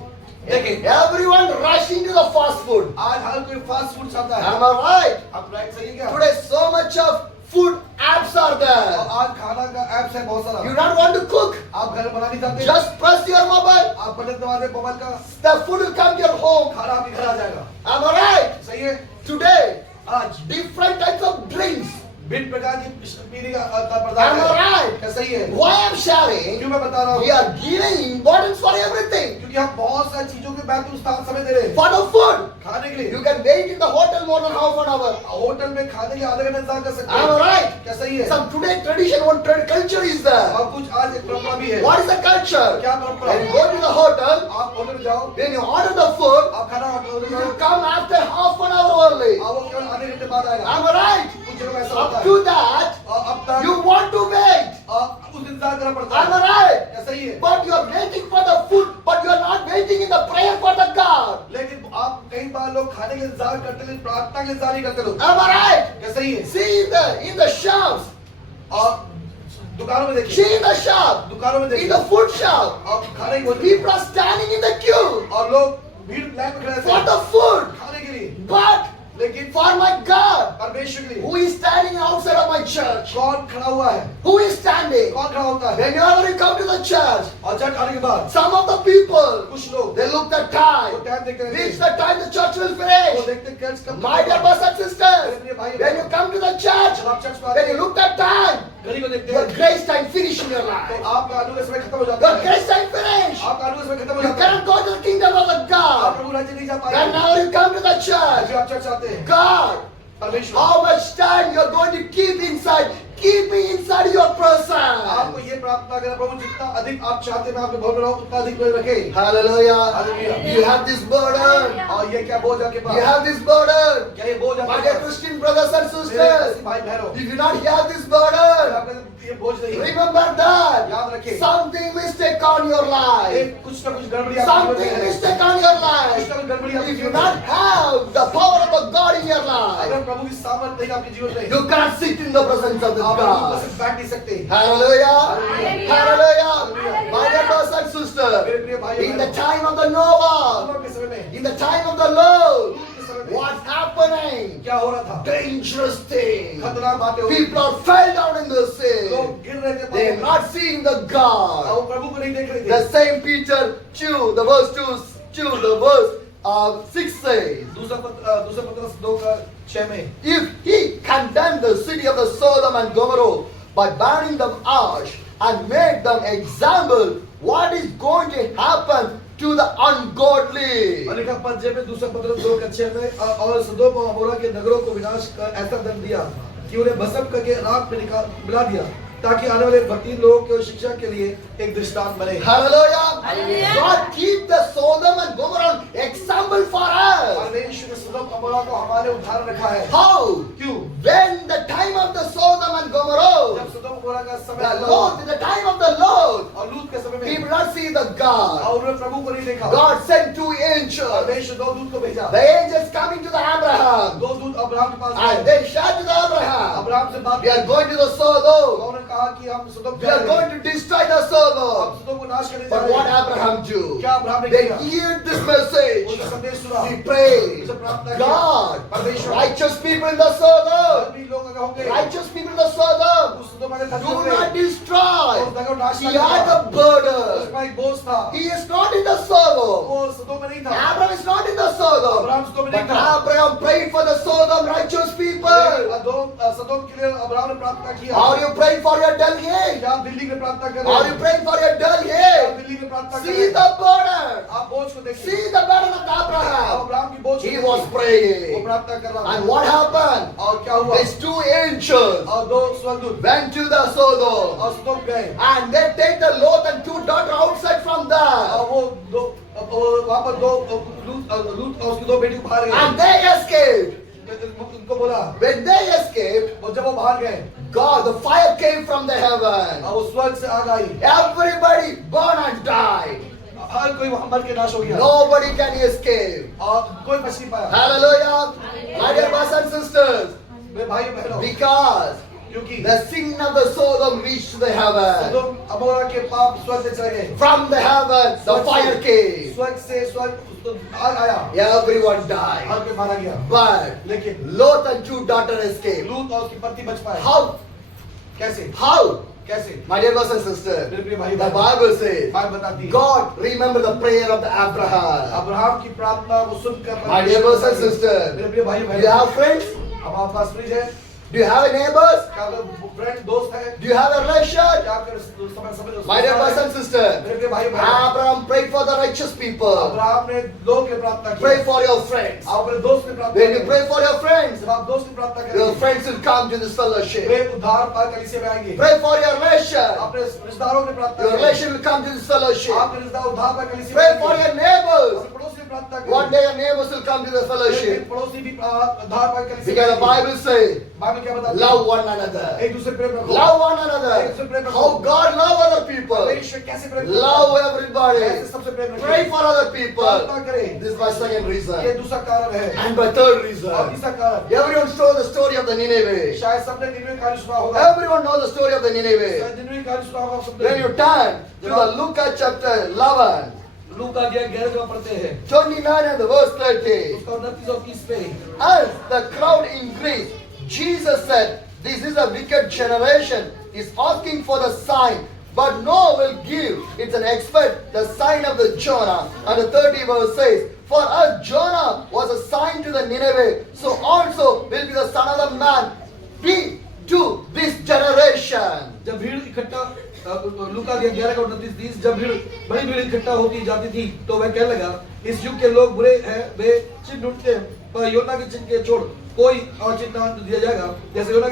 देखिए, everyone rushing to the fast food. आज हर कोई फास्ट फूड खाता है। Am I right? आप राइट सही है क्या? Today so much of food apps are और there. आज खाना खाना का ऐप्स है बहुत सारा। You don't want to cook. आप घर बना नहीं चाहते, Just press your mobile. आप बटन दबा दे मोबाइल का, The food will come to your home. खाना आपके घर आ जाएगा। Am I right? सही है। Today, आज different types of drinks. भिन्न प्रकार की पीने का Am पदार्थ I है। right? क्या सही है? Why I'm sharing? क्यों मैं बता रहा We हूँ? are giving importance for everything. क्योंकि हम बहुत सारी चीजों के महत्व स्थान समय दे रहे हैं For the food, खाने के लिए। you can wait in the hotel more than half an hour. Hotel में खाने के आधे घंटे इंतजार कर सकते Am I right? क्या सही है? Some today tradition, one culture is there. और कुछ आज एक परंपरा भी है। What is the culture? क्या परंपरा? When you go to the hotel, आप होटल में जाओ, when you order the food, आप खाना ऑर्डर it करो, will come after half an hour only. आप वो केवल आधे घंटे बाद आएगा। Am I right? कुछ जगह ऐसा होता Up है। to that, और अब तक you want to wait. उस इंतजार करना पड़ता Am I है। right? क्या सही है? But you are waiting for the food, but you are not waiting in the prayer for the God. लेकिन आप कई बार लोग खाने के इंतजार करते हैं, प्रार्थना के इंतजार नहीं करते लोग। Am I right? क्या सही है? See in the shops, और दुकानों में देखिए, see in the shop, दुकानों में in देखिए, the food shop, आप खाने की people are standing in the queue और लोग भीड़ लाइन में खड़े रहते for हैं the food. खाने के लिए। But लेकिन for my God, परमेश्वर के लिए who is standing outside of my church? कौन खड़ा हुआ है? Who is standing? कौन खड़ा होता है? Whenever you come to the church, और चर्च आने के बाद some of the people, कुछ लोग they look the वो time. टाइम देखते रहते Reach हैं, the time the church will वो finish. देखते हैं चर्च कब My dear brothers and sisters, when you come to the church, जब आप चर्च में when आते you हैं, look that time, घड़ी को देखते your हैं, grace time finish in your तो life. आपका अनुग्रह समय खत्म हो जाता Your है। grace time finish. आपका अनुग्रह समय खत्म हो You जाता है। cannot go to the kingdom of the आप God. प्रभु राज्य नहीं जा पाएंगे। Whenever you come to the church, जब आप चर्च आते हैं, God, परमेश्वर how much time you are going to keep inside? Keep me inside your presence. आपको ये प्रार्थना करना, प्रभु जितना अधिक आप चाहते हैं मैं आपके भवन में रहूं, उतना अधिक में रखे। Hallelujah. Hallelujah. You have this burden. और ये क्या बोझ आपके You pass? have this burden. क्या ये बोझ My आपके dear pass? Christian brothers and मेरे sisters, भाई बहनों, if you not have this burden, आपका ये बोझ नहीं है। remember that याद रखें, something mistake on your life. एक कुछ ना कुछ गड़बड़ी आपके जीवन Something में है। mistake on your कुछ life. ना कुछ गड़बड़ी आपके If you जीवन में not है। have the power of the God in your life, अगर प्रभु की सामर्थ नहीं आपके जीवन में, you can't sit in the presence of the आप प्रभु के God. पास बैठ नहीं सकते। Hallelujah. Hallelujah. Hallelujah. My dear brothers and मेरे sisters, प्रिय भाइयों in the बहनों, time of the Noah, लोगों के समय में, in the time of the Lord, के समय में what's happening? क्या हो रहा था? Dangerous thing. खतरनाक बातें हो रही People are fell down in the थी। sea. लोग गिर रहे थे They पापों are में। not seeing the और God. वो प्रभु को नहीं देख रहे थे। The same Peter 2, the verse 2, the verse 6 says, दूसरा पत्रस 2:6 में, if he condemned the city of the Sodom and Gomorrah by burning them ash and made them example, what is going to happen to the ungodly? और लिखा पद में दूसरा पत्रस 2:6 में, और सदोम और अमोरा के नगरों को विनाश का ऐसा दंड दिया कि उन्हें भस्म करके राख में मिला दिया, ताकि आने वाले भक्ति लोगों की शिक्षा के लिए एक दृष्टांत बने। Hallelujah. Hallelujah. God keep the Sodom and Gomorrah example for us. परमेश्वर ने सदोम अमोरा को हमारे उदाहरण रखा है। How? क्यों? When the time of the Sodom and Gomorrah, जब सदोम अमोरा का समय the आता Lord, in the time of the Lord, और लूत के समय he में, did not see the God. और उन्होंने प्रभु को नहीं देखा। God sent 2 angels. परमेश्वर 2 दूत को भेजा। The angels coming to the Abraham. 2 दूत अब्राहम के पास And गए। they said to the Abraham, Abraham से बात we are की। going to the Sodom. उन्होंने कहा कि हम सदोम We are going to destroy the हम Sodom. सदोम को नाश करने जा But रहे what हैं। Abraham do? क्या अब्राहम ने They किया? heard this message. उनका संदेश सुना। He prayed. उसे प्रार्थना किया। God, परमेश्वर, righteous people in the Sodom. धर्मी लोग अगर होंगे, Righteous people in the Sodom. उस सदोम अगर धर्मी Do होंगे, not destroy. उस नगर को नाश He ना had करना। a burden. उसका एक बोझ था। He is not in the Sodom. वो सदोम में नहीं था। Abraham is not in the Sodom. Abraham Sodom में But नहीं था। Abraham prayed for the Sodom righteous people. सदोम के लिए अब्राहम ने प्रार्थना किया। Are you praying for your Delhi? क्या आप दिल्ली में प्रार्थना कर रहे Are you हैं? praying for your क्या आप Delhi? दिल्ली में प्रार्थना कर रहे See हैं? the burden. आप बोझ को देखिए। See the burden of आप Abraham. अब्राहम की बोझ को He देखिए। was वो praying. प्रार्थना कर रहा And था। what happened? और क्या हुआ? These 2 angels और 2 स्वर्गदूत went to the Sodom. और सदोम गए। And they take the Lot and 2 daughters outside from there. और वो वहाँ पर लूत और उसकी 2 बेटी को बाहर And गए। they escaped. उनको बोला, When they escaped, और जब वो बाहर गए, God, the fire came from the heaven. और वो स्वर्ग से आग आई। Everybody burned and died. हर कोई वहाँ मर के नाश हो गया। Nobody can escape. और कोई बच नहीं पाया। Hallelujah. My dear brothers and sisters, मेरे भाइयों बहनों, because क्योंकि the sin of the Sodom reached the heaven. सदोम अमोरा के पाप स्वर्ग से चले गए। From the heaven, the fire came. स्वर्ग से आग आया, Everyone died. आग में मारा गया। But लेकिन Lot and 2 daughters escaped. लूत और उसकी पत्नी बच पाए। How? कैसे? How? कैसे? My dear brothers and sisters, मेरे प्रिय भाई the Bible says, बाइबल बताती है God remember the prayer of the Abraham. Abraham की प्रार्थना वो सुनकर My dear brothers and sisters, मेरे प्रिय भाई do you have friends? अब आपके पास फ्रिज है, Do you have neighbors? क्या फ्रेंड दोस्त है, Do you have a relation? क्या कर समझ My dear brothers and sisters, मेरे प्रिय भाई Abraham prayed for the righteous people. Abraham ने लोगों की प्रार्थना की। Pray for your friends. आप अपने दोस्त की प्रार्थना When you करें। pray for your friends, जब आप दोस्त की प्रार्थना your करेंगे, friends will come to this fellowship. वे उद्धार पाकर कलीसिया में आएंगे। Pray for your relation. अपने रिश्तेदारों की प्रार्थना Your करें। relation will come to this fellowship. आपके रिश्तेदार उद्धार पाकर कलीसिया में Pray आएंगे। for your neighbors. अपने पड़ोसी की प्रार्थना करें। One day your neighbors will come to the एक दिन fellowship. पड़ोसी भी उद्धार पाकर कलीसिया Because the में आएंगे। Bible says, बाइबल क्या बताती है? love one another. एक दूसरे प्रेम रखो। Love one another. How God love other people. परमेश्वर कैसे प्रेम करता है? Love कैसे everybody. सबसे प्रेम रखे? Pray for other people. प्रार्थना करें। This is my second ये reason. दूसरा कारण है। And my third और reason. तीसरा कारण, Everyone knows the story of the Nineveh. शायद सबने निन्वे कहानी सुना होगा। Everyone knows the story of the Nineveh. शायद निन्वे कहानी सुना होगा आप सबने। When you turn to the Luke chapter 11, लूका अध्याय 11 में पढ़ते हैं। 29 and the verse 30. उसका 29 और 30 पे As the crowd increased, Jesus said, "This is a wicked generation, is asking for the sign, but no will give. It's an expect the sign of the Jonah." And the 30 verse says, "For us Jonah was a sign to the Nineveh, so also will be the Son of the Man be to this generation." जब भीड़ इकट्ठा लूका अध्याय 11 का 29 30 जब बड़ी भीड़ इकट्ठा होती जाती थी तो वह कहने लगा, इस युग के लोग बुरे हैं, वे चिन्ह ढूंढते हैं, पर योना के चिन्ह के छोड़ कोई और चिन्ह न दिया जाएगा। जैसे योना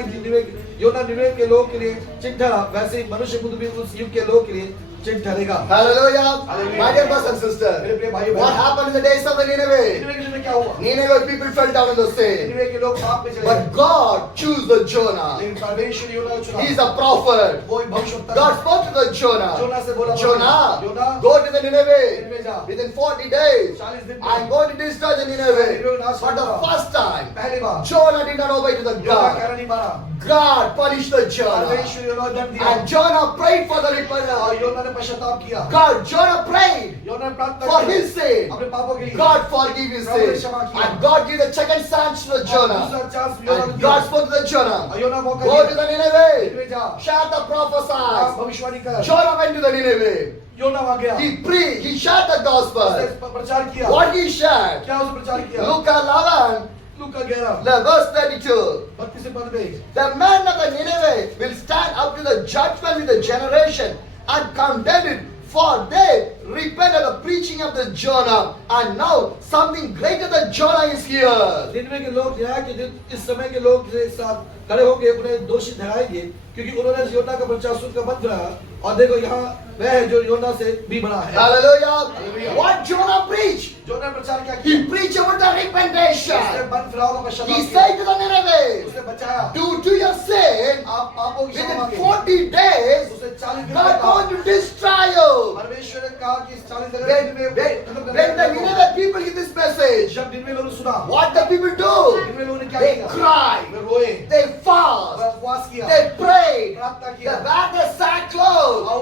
निन्वे के लोग के लिए चिन्ह ठहरा, वैसे ही मनुष्य पुत्र भी उस युग के लोग के लिए चिन्ह ठहरेगा। Hallelujah. Hallelujah. My dear brothers and मेरे sisters, प्रिय भाइयों what बहनों, happened in the days of the Nineveh? निन्वे के लिए क्या हुआ? Nineveh people fell down in the sin. निन्वे के लोग पाप में चले But गए। God chose the Jonah. लेकिन परमेश्वर योना को चुना। He is a prophet. वो एक भविष्यवक्ता God है। spoke to the Jonah. जोना से बोला, Jonah, योना, go to the Nineveh. निन्वे जा। Within 40 days, 40 दिन में I'm going to destroy the Nineveh. निन्वे नाश For the करूंगा। first time, पहली बार Jonah did not obey to the योना God. कहना नहीं माना। God punished the Jonah. परमेश्वर योना को दंड दिया। And Jonah prayed for the और repentance. योना ने पश्चाताप किया। Jonah prayed योना ने प्रार्थना for की his sin. अपने पापों के लिए। God forgive his sin. And God gave the second chance to the Jonah. दूसरा चांस योना को And दिया। God spoke to the Jonah. और योना मौका Go to दिया। the Nineveh. निन्वे जा। Shout the आप prophesied. भविष्यवाणी कर। Jonah went to the Nineveh. योना वहां गया। He preached. He shared the उसने gospel. प्रचार किया। What he shared? क्या उसने प्रचार किया? Luke 11, Luka 11 the verse 32. 32 पद में The man of the Nineveh will stand up to the judgment with the generation and condemn it, for they repent of the preaching of the Jonah, and now something greater than Jonah is here. निन्वे के लोग न्याय के दिन इस समय के लोग के साथ खड़े होकर उन्हें दोषी ठहराएंगे, क्योंकि उन्होंने योना का प्रचार सुनकर बंद करा, और देखो यहाँ वह है जो योना से भी बड़ा है। Hallelujah. Hallelujah. What Jonah preached? योना ने प्रचार क्या किया? He preached about the उसने repentation. बंद फिराओं का पश्चाताप He किया। said to the Nineveh, उसने बचाया। due to your sin, आप पापों की क्षमा within मांगे। 40 days, उसने 40 दिन God में कहा, going to destroy you. परमेश्वर ने कहा कि इस 40 दिन When, में when, when the Nineveh people hear this message, जब निन्वे लोगों ने सुना, what the people do? निन्वे लोगों ने क्या They किया? cry. वे रोए, They fast. वे उपवास किया, They pray. प्रार्थना They किया, wear their sackcloth. और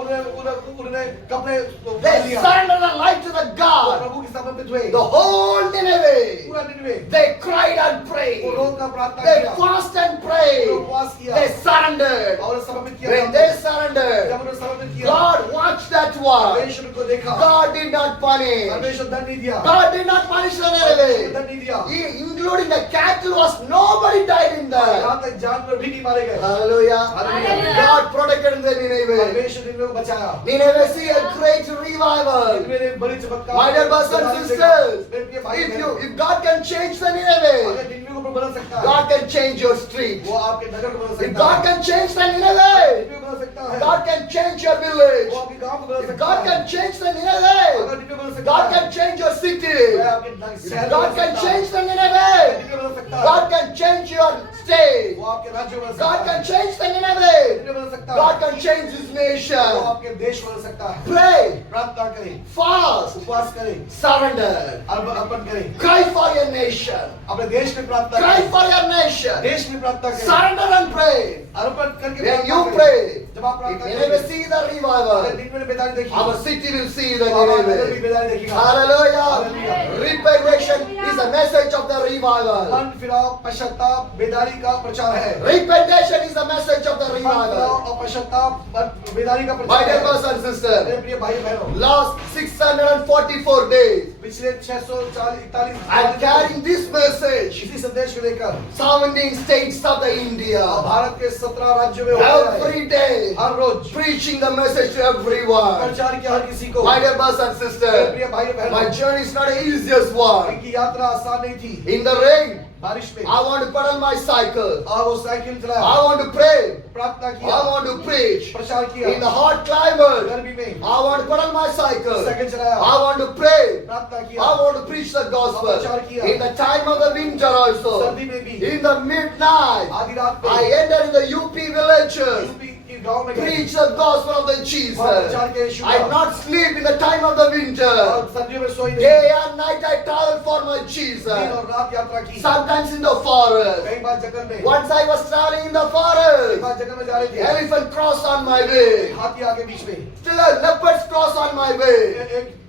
उन्होंने कपड़े They पहन लिया, surrender their life to the वो God. प्रभु के समर्पित हुए। The whole Nineveh. पूरा निन्वे They cried and वो prayed. रोकर प्रार्थना They किया, fast and वो prayed. उपवास किया, They surrendered. और समर्पित किया। When they जब surrendered, उन्होंने समर्पित किया, God watched that one. परमेश्वर को देखा, God did not punish. परमेश्वर दंड नहीं दिया, God did not punish the परमेश्वर Nineveh. दंड नहीं दिया, Including the cattle was nobody died in there. यहाँ तक जानवर भी नहीं मारे गए। Hallelujah. Hallelujah. God protected the Nineveh. परमेश्वर निन्वे को बचाया। Nineveh see a great revival. निन्वे ने बड़ी चमत्कार। My dear brothers and sisters, मेरे प्रिय भाई बहन, if God can change the Nineveh, अगर निन्वे को बदल सकता है, God can change your street. वो आपके नगर को बदल If सकता God है, can change the Nineveh, निन्वे को बदल सकता है, God can change your village. वो आपके गांव को बदल If सकता God है, can change the Nineveh, अगर निन्वे बदल सकता God है, can change your city. वह आपके शहर If को God बदल can सकता है, change the Nineveh, निन्वे बदल सकता है, God can change your state. वो आपके राज्य को बदल God सकता can है, change the Nineveh. निन्वे बदल सकता God है, can change His वो nation. आपके देश को बदल सकता है। Pray, प्रार्थना करें, fast, उपवास करें, surrender. अर्पण करें, Cry for your nation. अपने देश में प्रार्थना Cry करें, for your nation. देश में प्रार्थना करें, Surrender and pray. अर्पण करके When प्रार्थना you करें। pray, जब आप if प्रार्थना Nineveh करेंगे, see the अगर revival, निन्वे ने बेदारी देखी, our city will see the तो हमारा नगर भी Nineveh. बेदारी देखेगा। Hallelujah. Hallelujah. Repentation is the message of the revival. मन फिराव पश्चाताप बेदारी का प्रचार है। Repentation is the message of the मन फिराव revival. और पश्चाताप बेदारी का My प्रचार dear है। brothers and sisters, मेरे प्रिय भाई बहनों, last 644 days, पिछले 641 I'm carrying this message, इसी संदेश को लेकर 17 states of the India, Bharat के 17 राज्यों में होता है, every day, her rose preaching the message to everyone. प्रचार किया हर किसी को। My dear brothers and मेरे sisters, प्रिय भाई my बहनों, journey is not the easiest one. इनकी यात्रा आसान नहीं थी। In the rain, बारिश में I want to pedal my cycle. और वो साइकिल चलाया, I want to pray. प्रार्थना I किया, want to preach. प्रचार In किया, the hot climate, गर्मी में I want to pedal my cycle. Cycle चलाया, I want to pray. प्रार्थना I किया, want to preach the gospel. प्रचार किया। In the time of the winter also. सर्दी में भी, In the midnight, आधी रात I में enter in the UP villages. UP के गांव में गए, Preach the gospel of the Jesus. वहाँ प्रचार किया यीशु I का। not sleep in the time of the और winter. सर्दियों में सोई नहीं, Day and night I travel for my दिन Jesus. और रात यात्रा की। Sometimes in the forest. कई बार जंगल में, Once I was traveling in the कई forest. बार जंगल में जा रहे थे, Elephant crossed on my way. हाथी आगे बीच में, Still a leopards crossed on my way.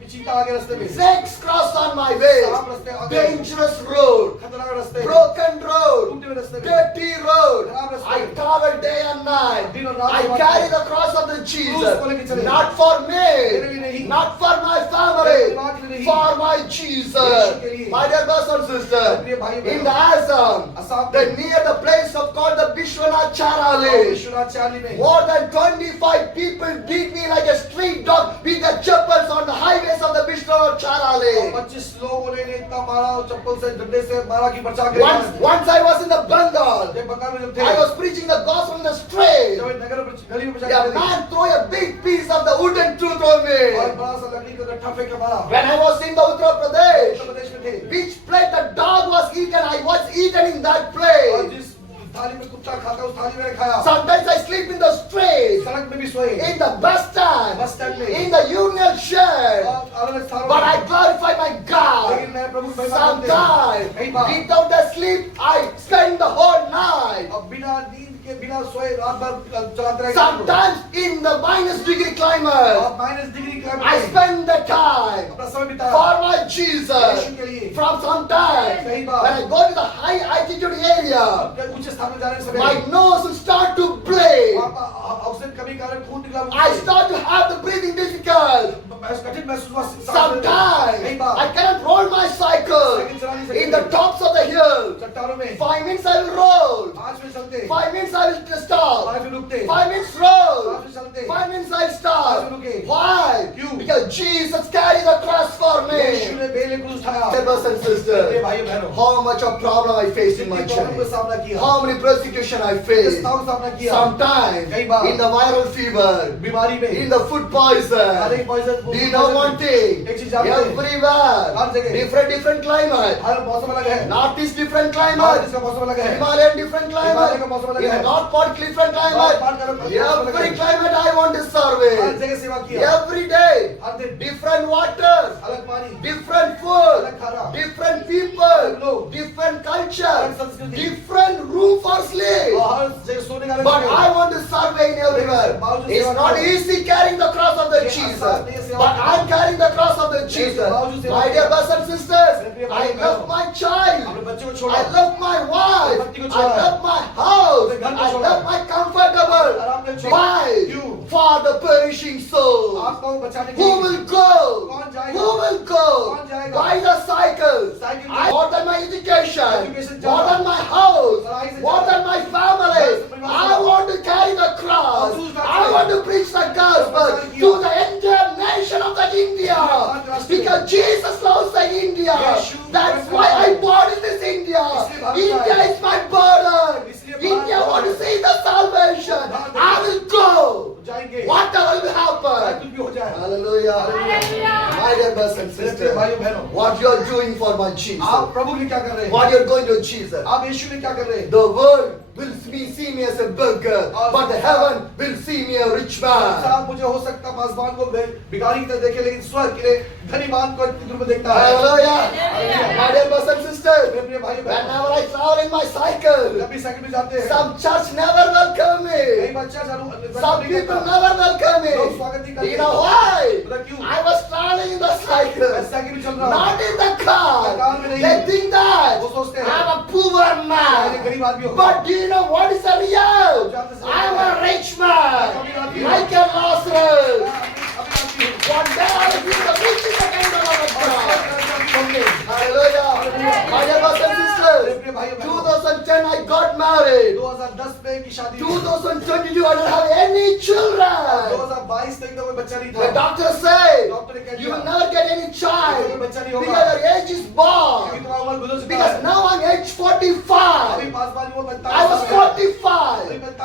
एक चीता आगे रास्ते में, Snakes crossed on my way. सांप रास्ते आगे, Dangerous road. खतरनाक रास्ते, Broken road. टूटे हुए रास्ते में, Dirty road. खराब रास्ते I में, travel day and night. दिन और रात I के carry बाद the cross of the क्रूस को लेके Jesus. चले। Not for मेरे लिए me. नहीं, Not for my मेरे family. परिवार के लिए नहीं, For my यीशु के Jesus. लिए। My dear brothers and मेरे sisters. प्रिय भाई In बहनों, the Assam, असम the में, near the place of called the Bishwanath Charale. Vishwanath Charlie में, More than 25 people beat me like a street dog with the chappals on the highways of the Bishwanath Charale. 25 लोगों ने इतना मारा और चप्पल से डंडे से मारा कि बचा के Once I was in the Bengal, जब बंगाल में जब थे, I was preaching the gospel in the street. जब नगर में गली में बचा A के man threw a big piece of the wooden tooth on और me. बड़ा सा लकड़ी का गट्ठा फेंक के मारा। When I was in the Uttar Pradesh, Uttar Pradesh में थे, which plate the dog was eaten, I was eaten in that और plate. जिस थाली में कुत्ता खाता उस थाली में खाया। Sometimes I sleep in the street, सड़क में भी सोए, in the bus stand, bus stand में, in the union shed. और अलग स्थानों But I में। glorify my God. लेकिन मैं प्रभु को महिमा करते हैं। Sometimes, कई बार without the sleep, I spend the whole night. और बिना नींद के बिना सोए रात भर चलाते रहे। Sometimes in the minus degree climate, और माइनस डिग्री क्लाइमेट I में spend the time अपना समय बिताया for my यीशु Jesus. के लिए। From sometimes, कई when bar I go to the high altitude area, ऊंचे स्थान में जाने से my पहले nose will start to bleed. वहाँ पर ऑक्सीजन कमी के कारण खून निकला मुझसे। I start to have the breathing difficult. कठिन महसूस हुआ सांस लेने में। Sometimes कई बार I cannot roll my cycle cycle चला नहीं सकते। in the tops of the hill. चट्टानों में 5 minutes I will roll. 5 minute चलते, 5 minutes I will stop. 5 minute रुकते, 5 minutes roll. 5 मिनट चलते। 5 minutes I stop. रुके। Why? क्यों? Because Jesus carried the cross for Yeshu me. ने बेले क्रूस उठाया। Dear brothers and मेरे sisters, भाइयों बहनों, how much of problem I faced in my कितनी प्रॉब्लम का journey. सामना किया, How many persecution I किस faced. ताव का सामना किया। Sometimes कई बार in the viral fever, बीमारी में, in the food poison. हर poison, Do you know one thing? एक चीज जानते हैं, Everywhere, हर जगह, different climate. हर मौसम अलग है। Northeast different north climate. East का मौसम अलग है, Himalayan different हिमालय का climate. मौसम अलग In the है, North part different north climate. Part का मौसम अलग Every है। climate I want to her survey. जगह सेवा किया, Every day, हर दिन different waters, अलग पानी, different food, अलग खाना, different people, लोग, different अलग culture, संस्कृति, different room for sleep. और हर जगह सोने का अलग But जगह। I want to survey in everywhere. It's not easy carrying the cross of the Jesus, but I'm carrying the cross of the Jesus. My dear brothers and sisters, I love my child. अपने बच्चों को छोड़ो, I love my wife. I love my house. I love my comfortable. Why? For the perishing soul. आपको बचाने के Who लिए will go? कौन जाएगा? Who will go? कौन जाएगा? By the cycle. Cycle I, more than my education, Education more जाना। than my house, पढ़ाई से more जाना। than my family. परिवार I से want to carry the cross. और दूसरा I want to preach the gospel प्रचार किया। to the entire nation of the India. Because Jesus loves the India. Yeshu That's why I born in this India. इसलिए Bharat India आए। is my burden. इसलिए Bharat India आए। want to see the salvation. Bharat I will go. जाएंगे, Whatever will चाहे happen. कुछ भी हो जाए। Hallelujah. My dear brothers and मेरे प्रिय sisters, भाइयों बहनों, what you are doing for my Jesus, आप प्रभु के क्या कर रहे हैं? what you are going to Jesus. आप यीशु ने क्या कर रहे हैं? The world will see me as a beggar, but the heaven will see me a rich man. साहब मुझे हो सकता है पासवान को भिखारी की तरह देखे, लेकिन स्वर्ग के धनीमान को इतनी दूर में देखता है। Hallelujah. My dear brothers and मेरे sisters, प्रिय भाइयों बहनों, whenever I travel in my cycle, जब भी साइकिल में जाते हैं, some church never welcome कई me. बच्चा Some people never welcome me. लोग स्वागत नहीं Do you करते। know why? पता क्यों? I was traveling in the मैं cycle, साइकिल में चल रहा हूँ, not in the car. Car में नहीं। They think that वो सोचते हैं, I'm a poor मैं man. गरीब आदमी हूँ। But do you know what is the real? I'm a rich man. शादी हुई। 2022 I don't have any children. 2022 तक तो कोई बच्चा नहीं The था। doctor said डॉक्टर ने कह you दिया will never get any कोई child बच्चा नहीं होगा। because your age is क्योंकि born. तुम्हारा उम्र गुजर चुका Because है। now I'm age अभी 45. पास बारी वो 45 I was साल का है। 45.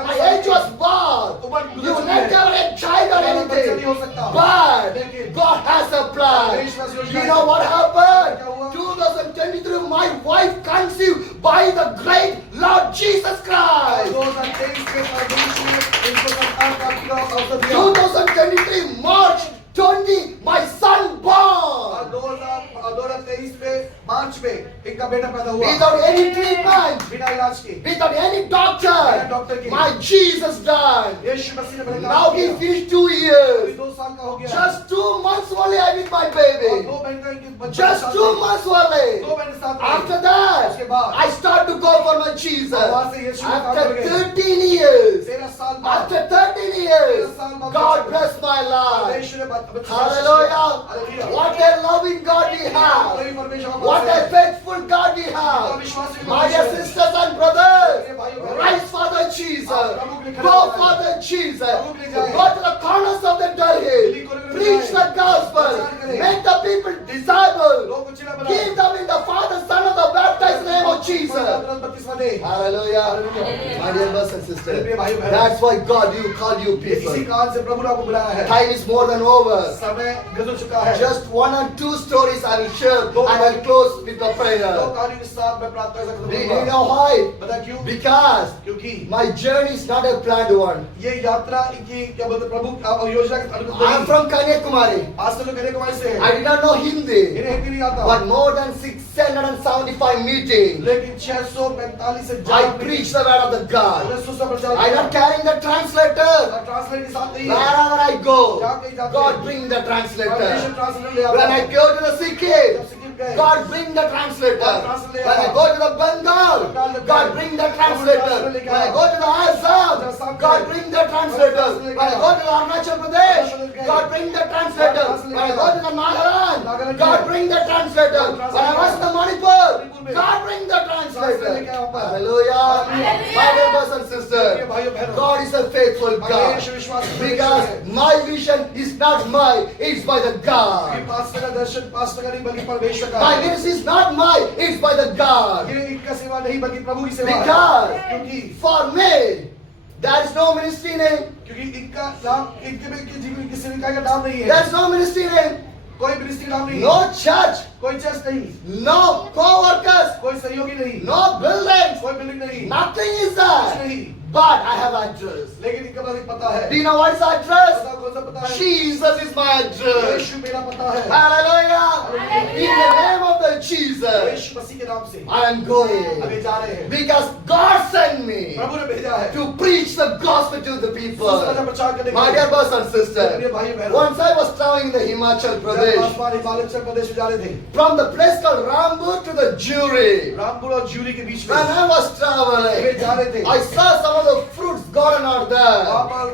My age was born. You will not have a child or anything. But God has a plan. You know what happened? 2023, my wife conceived by the great Lord Jesus Christ. 2023 में परमेश्वर ने इनको संतान प्राप्ति का अवसर दिया। 2023 March 20, my son और born. 2023 में मार्च में इनका बेटा पैदा हुआ। Without any treatment, बिना इलाज के। without any doctor, my Jesus died. यीशु मसीह ने बड़े Now काम he किया। finished 2 अभी years. 2 साल का हो गया। Just 2 months only I with my और baby. 2 महीने का इनके बच्चे Just के साथ 2 थे। months only. 2 महीने साथ रहे। After that, उसके बाद I start to go for my Jesus. वहाँ से यीशु का काम After कर गए। 13 years, 13 साल बाद after 13 years, God bless my life. परमेश्वर ने बच्चे Hallelujah. Hallelujah. What a loving God we have. कोई परमेश्वर का What a faithful God we have. My dear sisters and brothers, rise for the Jesus. Go for the Jesus. Go to the corners of the Delhi. Preach the gospel. Make the people disciple. लोगों को चिल्ला बना Give them in the Father, Son, and the baptized name of Jesus. 32वां they. Hallelujah. Hallelujah. My dear brothers and sisters, that's why God you call you इसी people. कारण से प्रभु ने आपको बुलाया है। Time is more than over. समय गुजर चुका है। Just 1 or 2 stories I will share and I'll close with the दो prayer. कहानियों के साथ मैं प्रार्थना कर Do you सकता know why? पता क्यों? Because क्योंकि my journey is not a planned one. ये यात्रा इनकी क्या बोलते हैं, प्रभु और योजना के अनुरूप I am नहीं। from Kanyakumari. आज तक जो कन्याकुमारी से है, I did not know Hindi, इन्हें हिंदी नहीं आता। but more than 675 meetings, लेकिन 645 से I ज्यादा preached the word of the God. उन्हें सुसमाचार I am not carrying the translator. और ट्रांसलेटर के साथ नहीं है। Wherever I go, जहाँ कहीं जाते God हैं, bring the परमेश्वर translator. ट्रांसलेटर ले When आता I है। go to the Sikkim, जब सिक्किम गए, God bring the translator. When I go to the Bengal, God bring the translator. When I go to the Assam, God bring the translator. When I go to the Arunachal Pradesh, God bring the translator. When I go to the Nagaland, God bring the translator. When I was in the Manipur, God bring the translator. Hallelujah. My dear brothers and sisters, God is a faithful God. परमेश्वर विश्वास करने वाले Because हैं। my vision is not mine, it's by the क्योंकि God. Pastor का दर्शन pastor का नहीं बल्कि परमेश्वर का My है। ministry is not mine, it's by the God. ये इनका सेवा नहीं बल्कि प्रभु की सेवा है। Because क्योंकि for me, there is no ministry name. क्योंकि इनका नाम इनके में इनकी जीवन की सेविका का नाम नहीं है। There is no ministry name. कोई मिनिस्ट्री नाम नहीं है। No church. कोई चर्च नहीं, No co-workers. कोई सहयोगी नहीं, No buildings. कोई बिल्डिंग नहीं, Nothing is कुछ there. नहीं। But I have address. लेकिन इनके पास एक पता है। Do you know what is address? पता कौन सा पता है? Jesus is my address. यीशु मेरा पता है। Hallelujah. In the name of the Jesus, यीशु मसीह के नाम से I am going. अभी जा रहे हैं। Because God sent me प्रभु ने भेजा है to preach the gospel to the people. सुसमाचार प्रचार करने के My लिए। dear brothers and मेरे sisters, भाई बहनों, once I was traveling in the Himachal जब Pradesh, आसमान हिमाचल प्रदेश में जा रहे थे, from the place called Rambur to the Jury, Rampur और ज्यूरी के बीच में when I was way traveling, जा रहे थे। I saw some of the fruits garden are वहाँ there. पर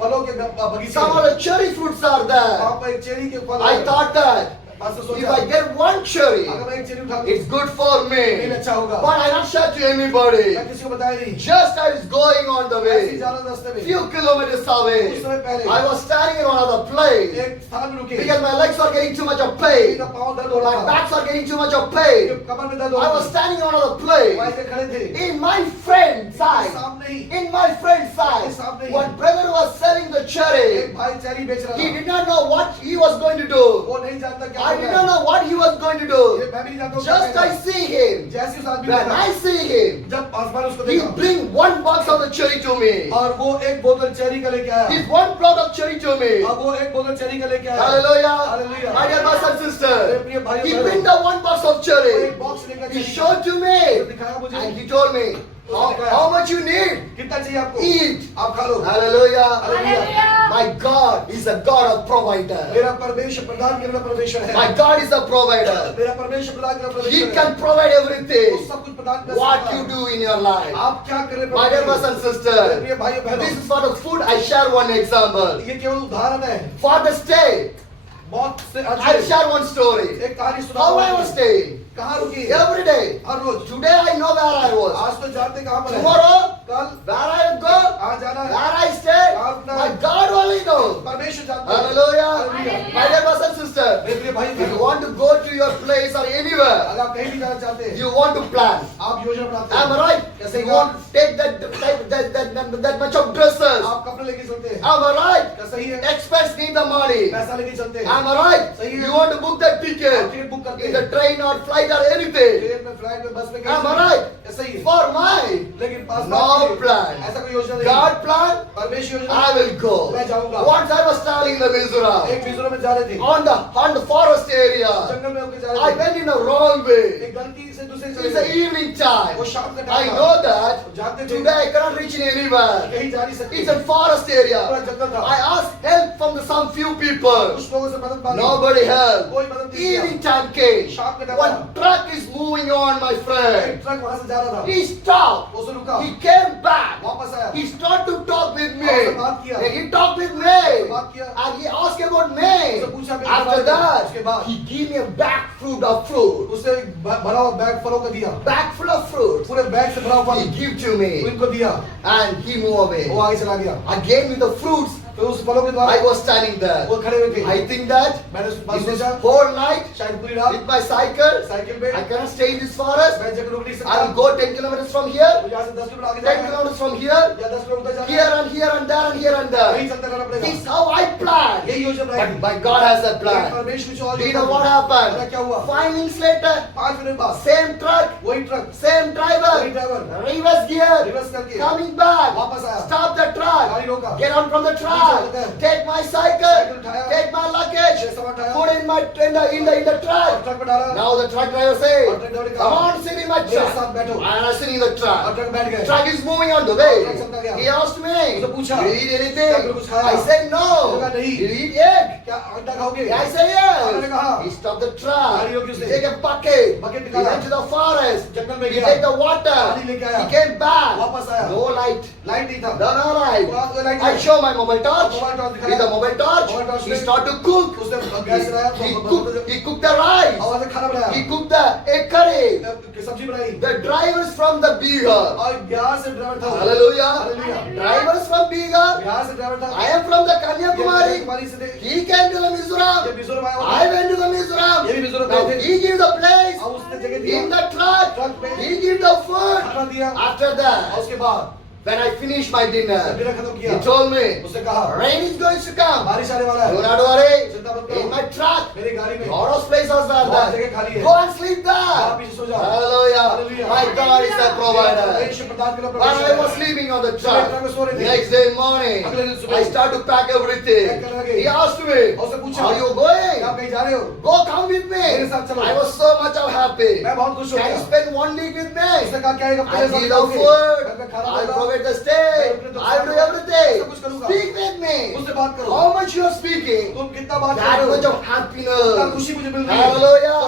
फलों के बगीचे Some of हैं। the cherry fruits are वहाँ there. पर एक चेरी के फल I हैं। thought that पास्टर if सोचा, I get one cherry, अगर मैं एक चेरी उठा it's लूँ, good for मेरे me. अच्छा होगा। But I not share to anybody. मैं किसी को बताया नहीं। Just I was going on the ऐसे ही way, जा रहा था रास्ते में। few kilometers कुछ away. समय पहले I was standing in one of the place एक स्थान में रुके। because my legs are getting too much of pain. मेरा पाँव दर्द हो रहा My था। backs are getting too much of pain. कमर में दर्द हो I रहा was था। standing in one of the place. वहाँ से खड़े थे। In my friend's side, सामने ही in my friend's side, one brother was selling the एक cherry. भाई चेरी बेच रहा He था। did not know what he was going to do. वो नहीं जानता क्या I करना did है। not know what he was going to ये do. मैं भी नहीं जानता हूँ क्या Just करना I है। see him. जैसे उस आदमी When को I see him, जब आसमान उसको he देखा bring one box of the cherry to me. और वो एक बोतल चेरी का लेके आया। He's one plot of cherry to me. अब वो एक बोतल चेरी का लेके आया। Hallelujah. Hallelujah. My dear brothers and मेरे sisters, प्रिय भाइयों he बहनों, bring the one box of वो cherry. एक बॉक्स लेकर He cherry showed to me. दिखाया मुझे। And he told me, how much you need? कितना चाहिए आपको? Eat. आप खा लो। Hallelujah. Hallelujah. My God is a God of provider. मेरा परमेश्वर प्रदान करने वाला परमेश्वर है। My God is a provider. मेरा परमेश्वर प्रदान करने वाला He परमेश्वर है। can provide वो everything. सब कुछ प्रदान कर What सकता you है। do in your life. आप क्या कर रहे हैं? My dear brothers and मेरे sisters, प्रिय भाइयों बहनों, this is for the food. I share one example. ये केवल उदाहरण है। Father's Day, बहुत से अर्ज I'll share one story. एक कहानी सुना How I was staying. कहाँ रुकी Every day. Her rose Today I know where I was. आज तो जानते कहाँ पर है Tomorrow, कल where I will go, कहाँ जाना है where I stay, my God only knows. परमेश्वर जानता है Hallelujah. Hallelujah. My dear brothers and sisters, मेरे प्रिय भाई if you want to go to your place or anywhere, अगर आप कहीं भी जाना चाहते हैं you want to plan. आप योजना बनाते Am I हैं right? कैसे You कहा? want to take that much of dresses. आप कपड़े लेके चलते हैं Am I right? क्या सही है Expense need the money. पैसा लेके चलते हैं Am I right? सही है You want to book the आप ticket टिकट बुक करते in the हैं train or flight or anything. Train में फ्लाइट में बस में Am I right? क्या सही है For mine, लेकिन पास no plan. ऐसा कोई योजना नहीं God plan, परमेश्वर योजना I will go. मैं जाऊंगा Once I was traveling in the Mizoram, एक मिजोरम में जा रहे थे on the forest area, जंगल में होकर जा I रहे थे went in a wrong way. एक गलती से दूसरे It's चले the गए evening time. वो शाम का I टाइम know that जानते थे today I cannot reach in anywhere. कहीं जा नहीं सकते It's a forest area. पूरा जंगल था I asked help from some few people. कुछ लोगों से मदद मांगी Nobody helped. कोई मदद नहीं किया Evening time came. शाम का time One truck is moving on, my एक friend. ट्रक वहां से जा रहा था He stopped. वो से रुका He came back. वापस आया He started to talk with me. उससे बात किया। And he talked with me. बात किया And he asked about me. उससे पूछा मेरे After बारे में। that, उसके बाद he gave me a bag fruit of fruit. उससे एक भरा हुआ बैग फलों का दिया Bag full of fruit. पूरे बैग से भरा हुआ He फल gave to me. उनको दिया And he moved away. वो आगे चला गया Again with the fruits, तो उस फलों के द्वारा I was standing there. वो खड़े हुए थे I think that मैंने in बस this सोचा whole night शायद पूरी रात with my cycle, साइकिल पे I cannot stay in this forest. मैं जगह रुक नहीं I सकता will go 10 kilometers from here, तो यहाँ से 10 किलोमीटर आगे 10 जाना है kilometers from here, या 10 किलोमीटर उधर जाना here है and here and there and here and कहीं there. चलते रहना पड़ेगा This is how I planned. यही योजना बनाई But थी my God has a लेकिन plan. परमेश्वर जो और Do you योजना know what बनाई। happened? पता क्या हुआ 5 minutes later, 5 मिनट बाद same truck, वही ट्रक same वही driver, driver reverse gear, reverse करके coming back, वापस आया stop the truck, गाड़ी रोका get on from the truck, take my cycle, उठाया take my luggage, छह सामान उठाया put in my in the truck. Truck में डाला Now the truck driver और says, ट्रक ड्राइवर ने come कहा on, sit in my मेरे truck. साथ बैठो And I sit in the और truck. ट्रक में बैठ गए Truck is moving on the truck way. चलता गया He asked me, उससे पूछा, do you eat क्या anything? तुमने कुछ खाया? I said no. उसने कहा, नहीं। Do you eat egg? क्या अंडा खाओगे I said yes. मैंने कहा He stopped the truck. गाड़ी रोकी He उसने। take a bucket. Bucket He निकाला went to the forest. जंगल में He गया take the water. पानी लेके आया He came back. वापस आया No light. लाइट नहीं था No light. वहाँ लाइट I नहीं show my mobile torch. Mobile torch With the दिखाया mobile torch, Mobile torch he में- start to cook. उसने गैस चलाया He cooked the rice. आवाज से खाना He बनाया cooked the egg curry. सब्जी बनाई The drivers from the Bihar. और बिहार से ड्राइवर था Hallelujah. Hallelujah. Drivers from Bihar. Bihar से ड्राइवर था I am from the ये Kanyakumari. कन्याकुमारी से थे He came to the ये Mizoram. मिजोरम आया I हुआ went to the Mizoram. ये भी मिजोरम Now गए थे he gave the place. और उसने जगह दिया In the truck. ट्रक में He gave the food. खाना दिया After और that, उसके बाद when I finished my जब dinner, डिनर खत्म he किया told me, उसने कहा rain is going to come. बारिश आने वाला Do है not worry. चिंता मत In करो my truck, मेरी गाड़ी में lot of places are बहुत there. जगह खाली है Go and sleep आप there. पीछे सो जाओ Hallelujah. Hallelujah. My God is a provider. परमेश्वर प्रदान करना While I was परमेश्वर sleeping on the सुबह ट्रक में सो truck, रहे थे next day morning, अगले दिन सुबह I started to pack everything. Pack करने लगे He asked me, और उससे पूछा are you क्या going? आप कहीं जा रहे हो Go come with me. मेरे साथ चलो। I was so much happy. मैं बहुत खुश हो Can you गया spend 1 week with me? उसने कहा क्या एक हफ्ते I मेरे साथ give the रहोगे? food. मैं खाना I दूंगा provide the stay. I do everything. सब कुछ करूंगा Speak with me. उससे बात करो How much you are speaking? तुम कितना बात कर That रहे much हो of कितना happiness. खुशी मुझे मिल रही है Hallelujah.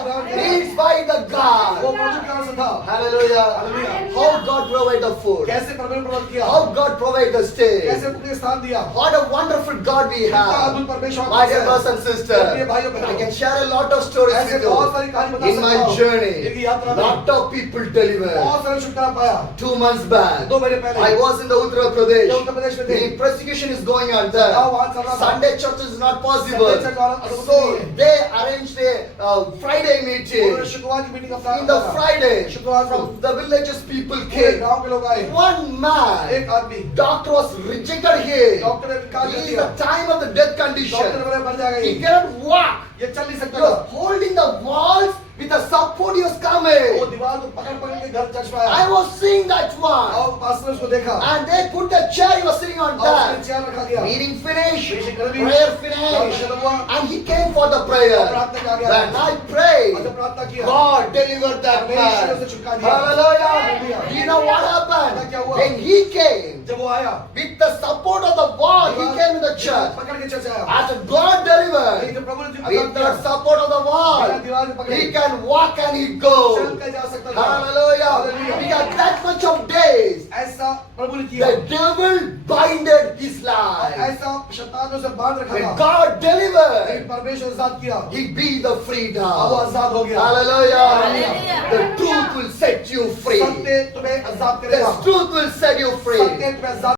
It's by the वो God. प्रभु के कारण से था Hallelujah. Hallelujah. How God provide the food. कैसे परमेश्वर प्रदान किया How God provide the stay. कैसे अपने स्थान दिया What a wonderful God we कितना have. अद्भुत परमेश्वर My dear है। brothers and प्रिय sisters, भाइयों I बहनों can share a lot of stories ऐसे with बहुत सारी कहानी you. बता In सकता my हूँ journey, एक यात्रा में lot of people delivered. बहुत सारे छुटकारा पाया 2 months back, 2 महीने पहले I was in the Uttar ये Pradesh. उत्तर प्रदेश में थे The persecution is going on गाँव there. वहाँ चल रहा था Sunday church is not possible. Sunday church वाला अनुमति So नहीं है। they arranged a Friday उन्होंने meeting. शुक्रवार की मीटिंग अपना In the Friday, शुक्रवार को from the villages people पूरे came. गांव के लोग आए One man, एक आदमी doctor was rejected here. Doctor ने इनकार He कर is दिया the time of the death doctor ने condition. बोला मर जाएगा He ये cannot walk. ये चल नहीं He सकता was था holding the walls with the support he was वो coming. दीवार को पकड़ पकड़ के घर चढ़ पाया I was seeing that one. और पास ने उसको देखा And they put the chair he was sitting on और उसने that. चेयर रखा गया Meeting finished, Meeting कर दी। prayer प्रार्थना finished, खत्म हुआ and he came for the prayer. और प्रार्थना के आगे आया When I prayed, और जब प्रार्थना किया God delivered that परमेश्वर man. उसे छुटकारा दिया Hallelujah. Hallelujah. Do you know what पता happened? क्या हुआ? When he came, जब वो आया with the support of the wall, he came in the church. पकड़ के चर्च आया After God delivered, लेकिन प्रभु ने with the support of the wall, बिना दीवार के पकड़े he can walk and he चल go. के जा सकता था Hallelujah. Hallelujah. Because that much of days, ऐसा प्रभु ने किया the devil binded his life. ऐसा शैतान उसे बांध रखा When था, God लेकिन delivered, परमेश्वर आजाद किया, He be the अब वो freedom. आजाद हो गया। Hallelujah. Hallelujah. The truth will set you free. सत्य तुम्हें आजाद The करेगा, truth will set you free. सत्य तुम्हें आजाद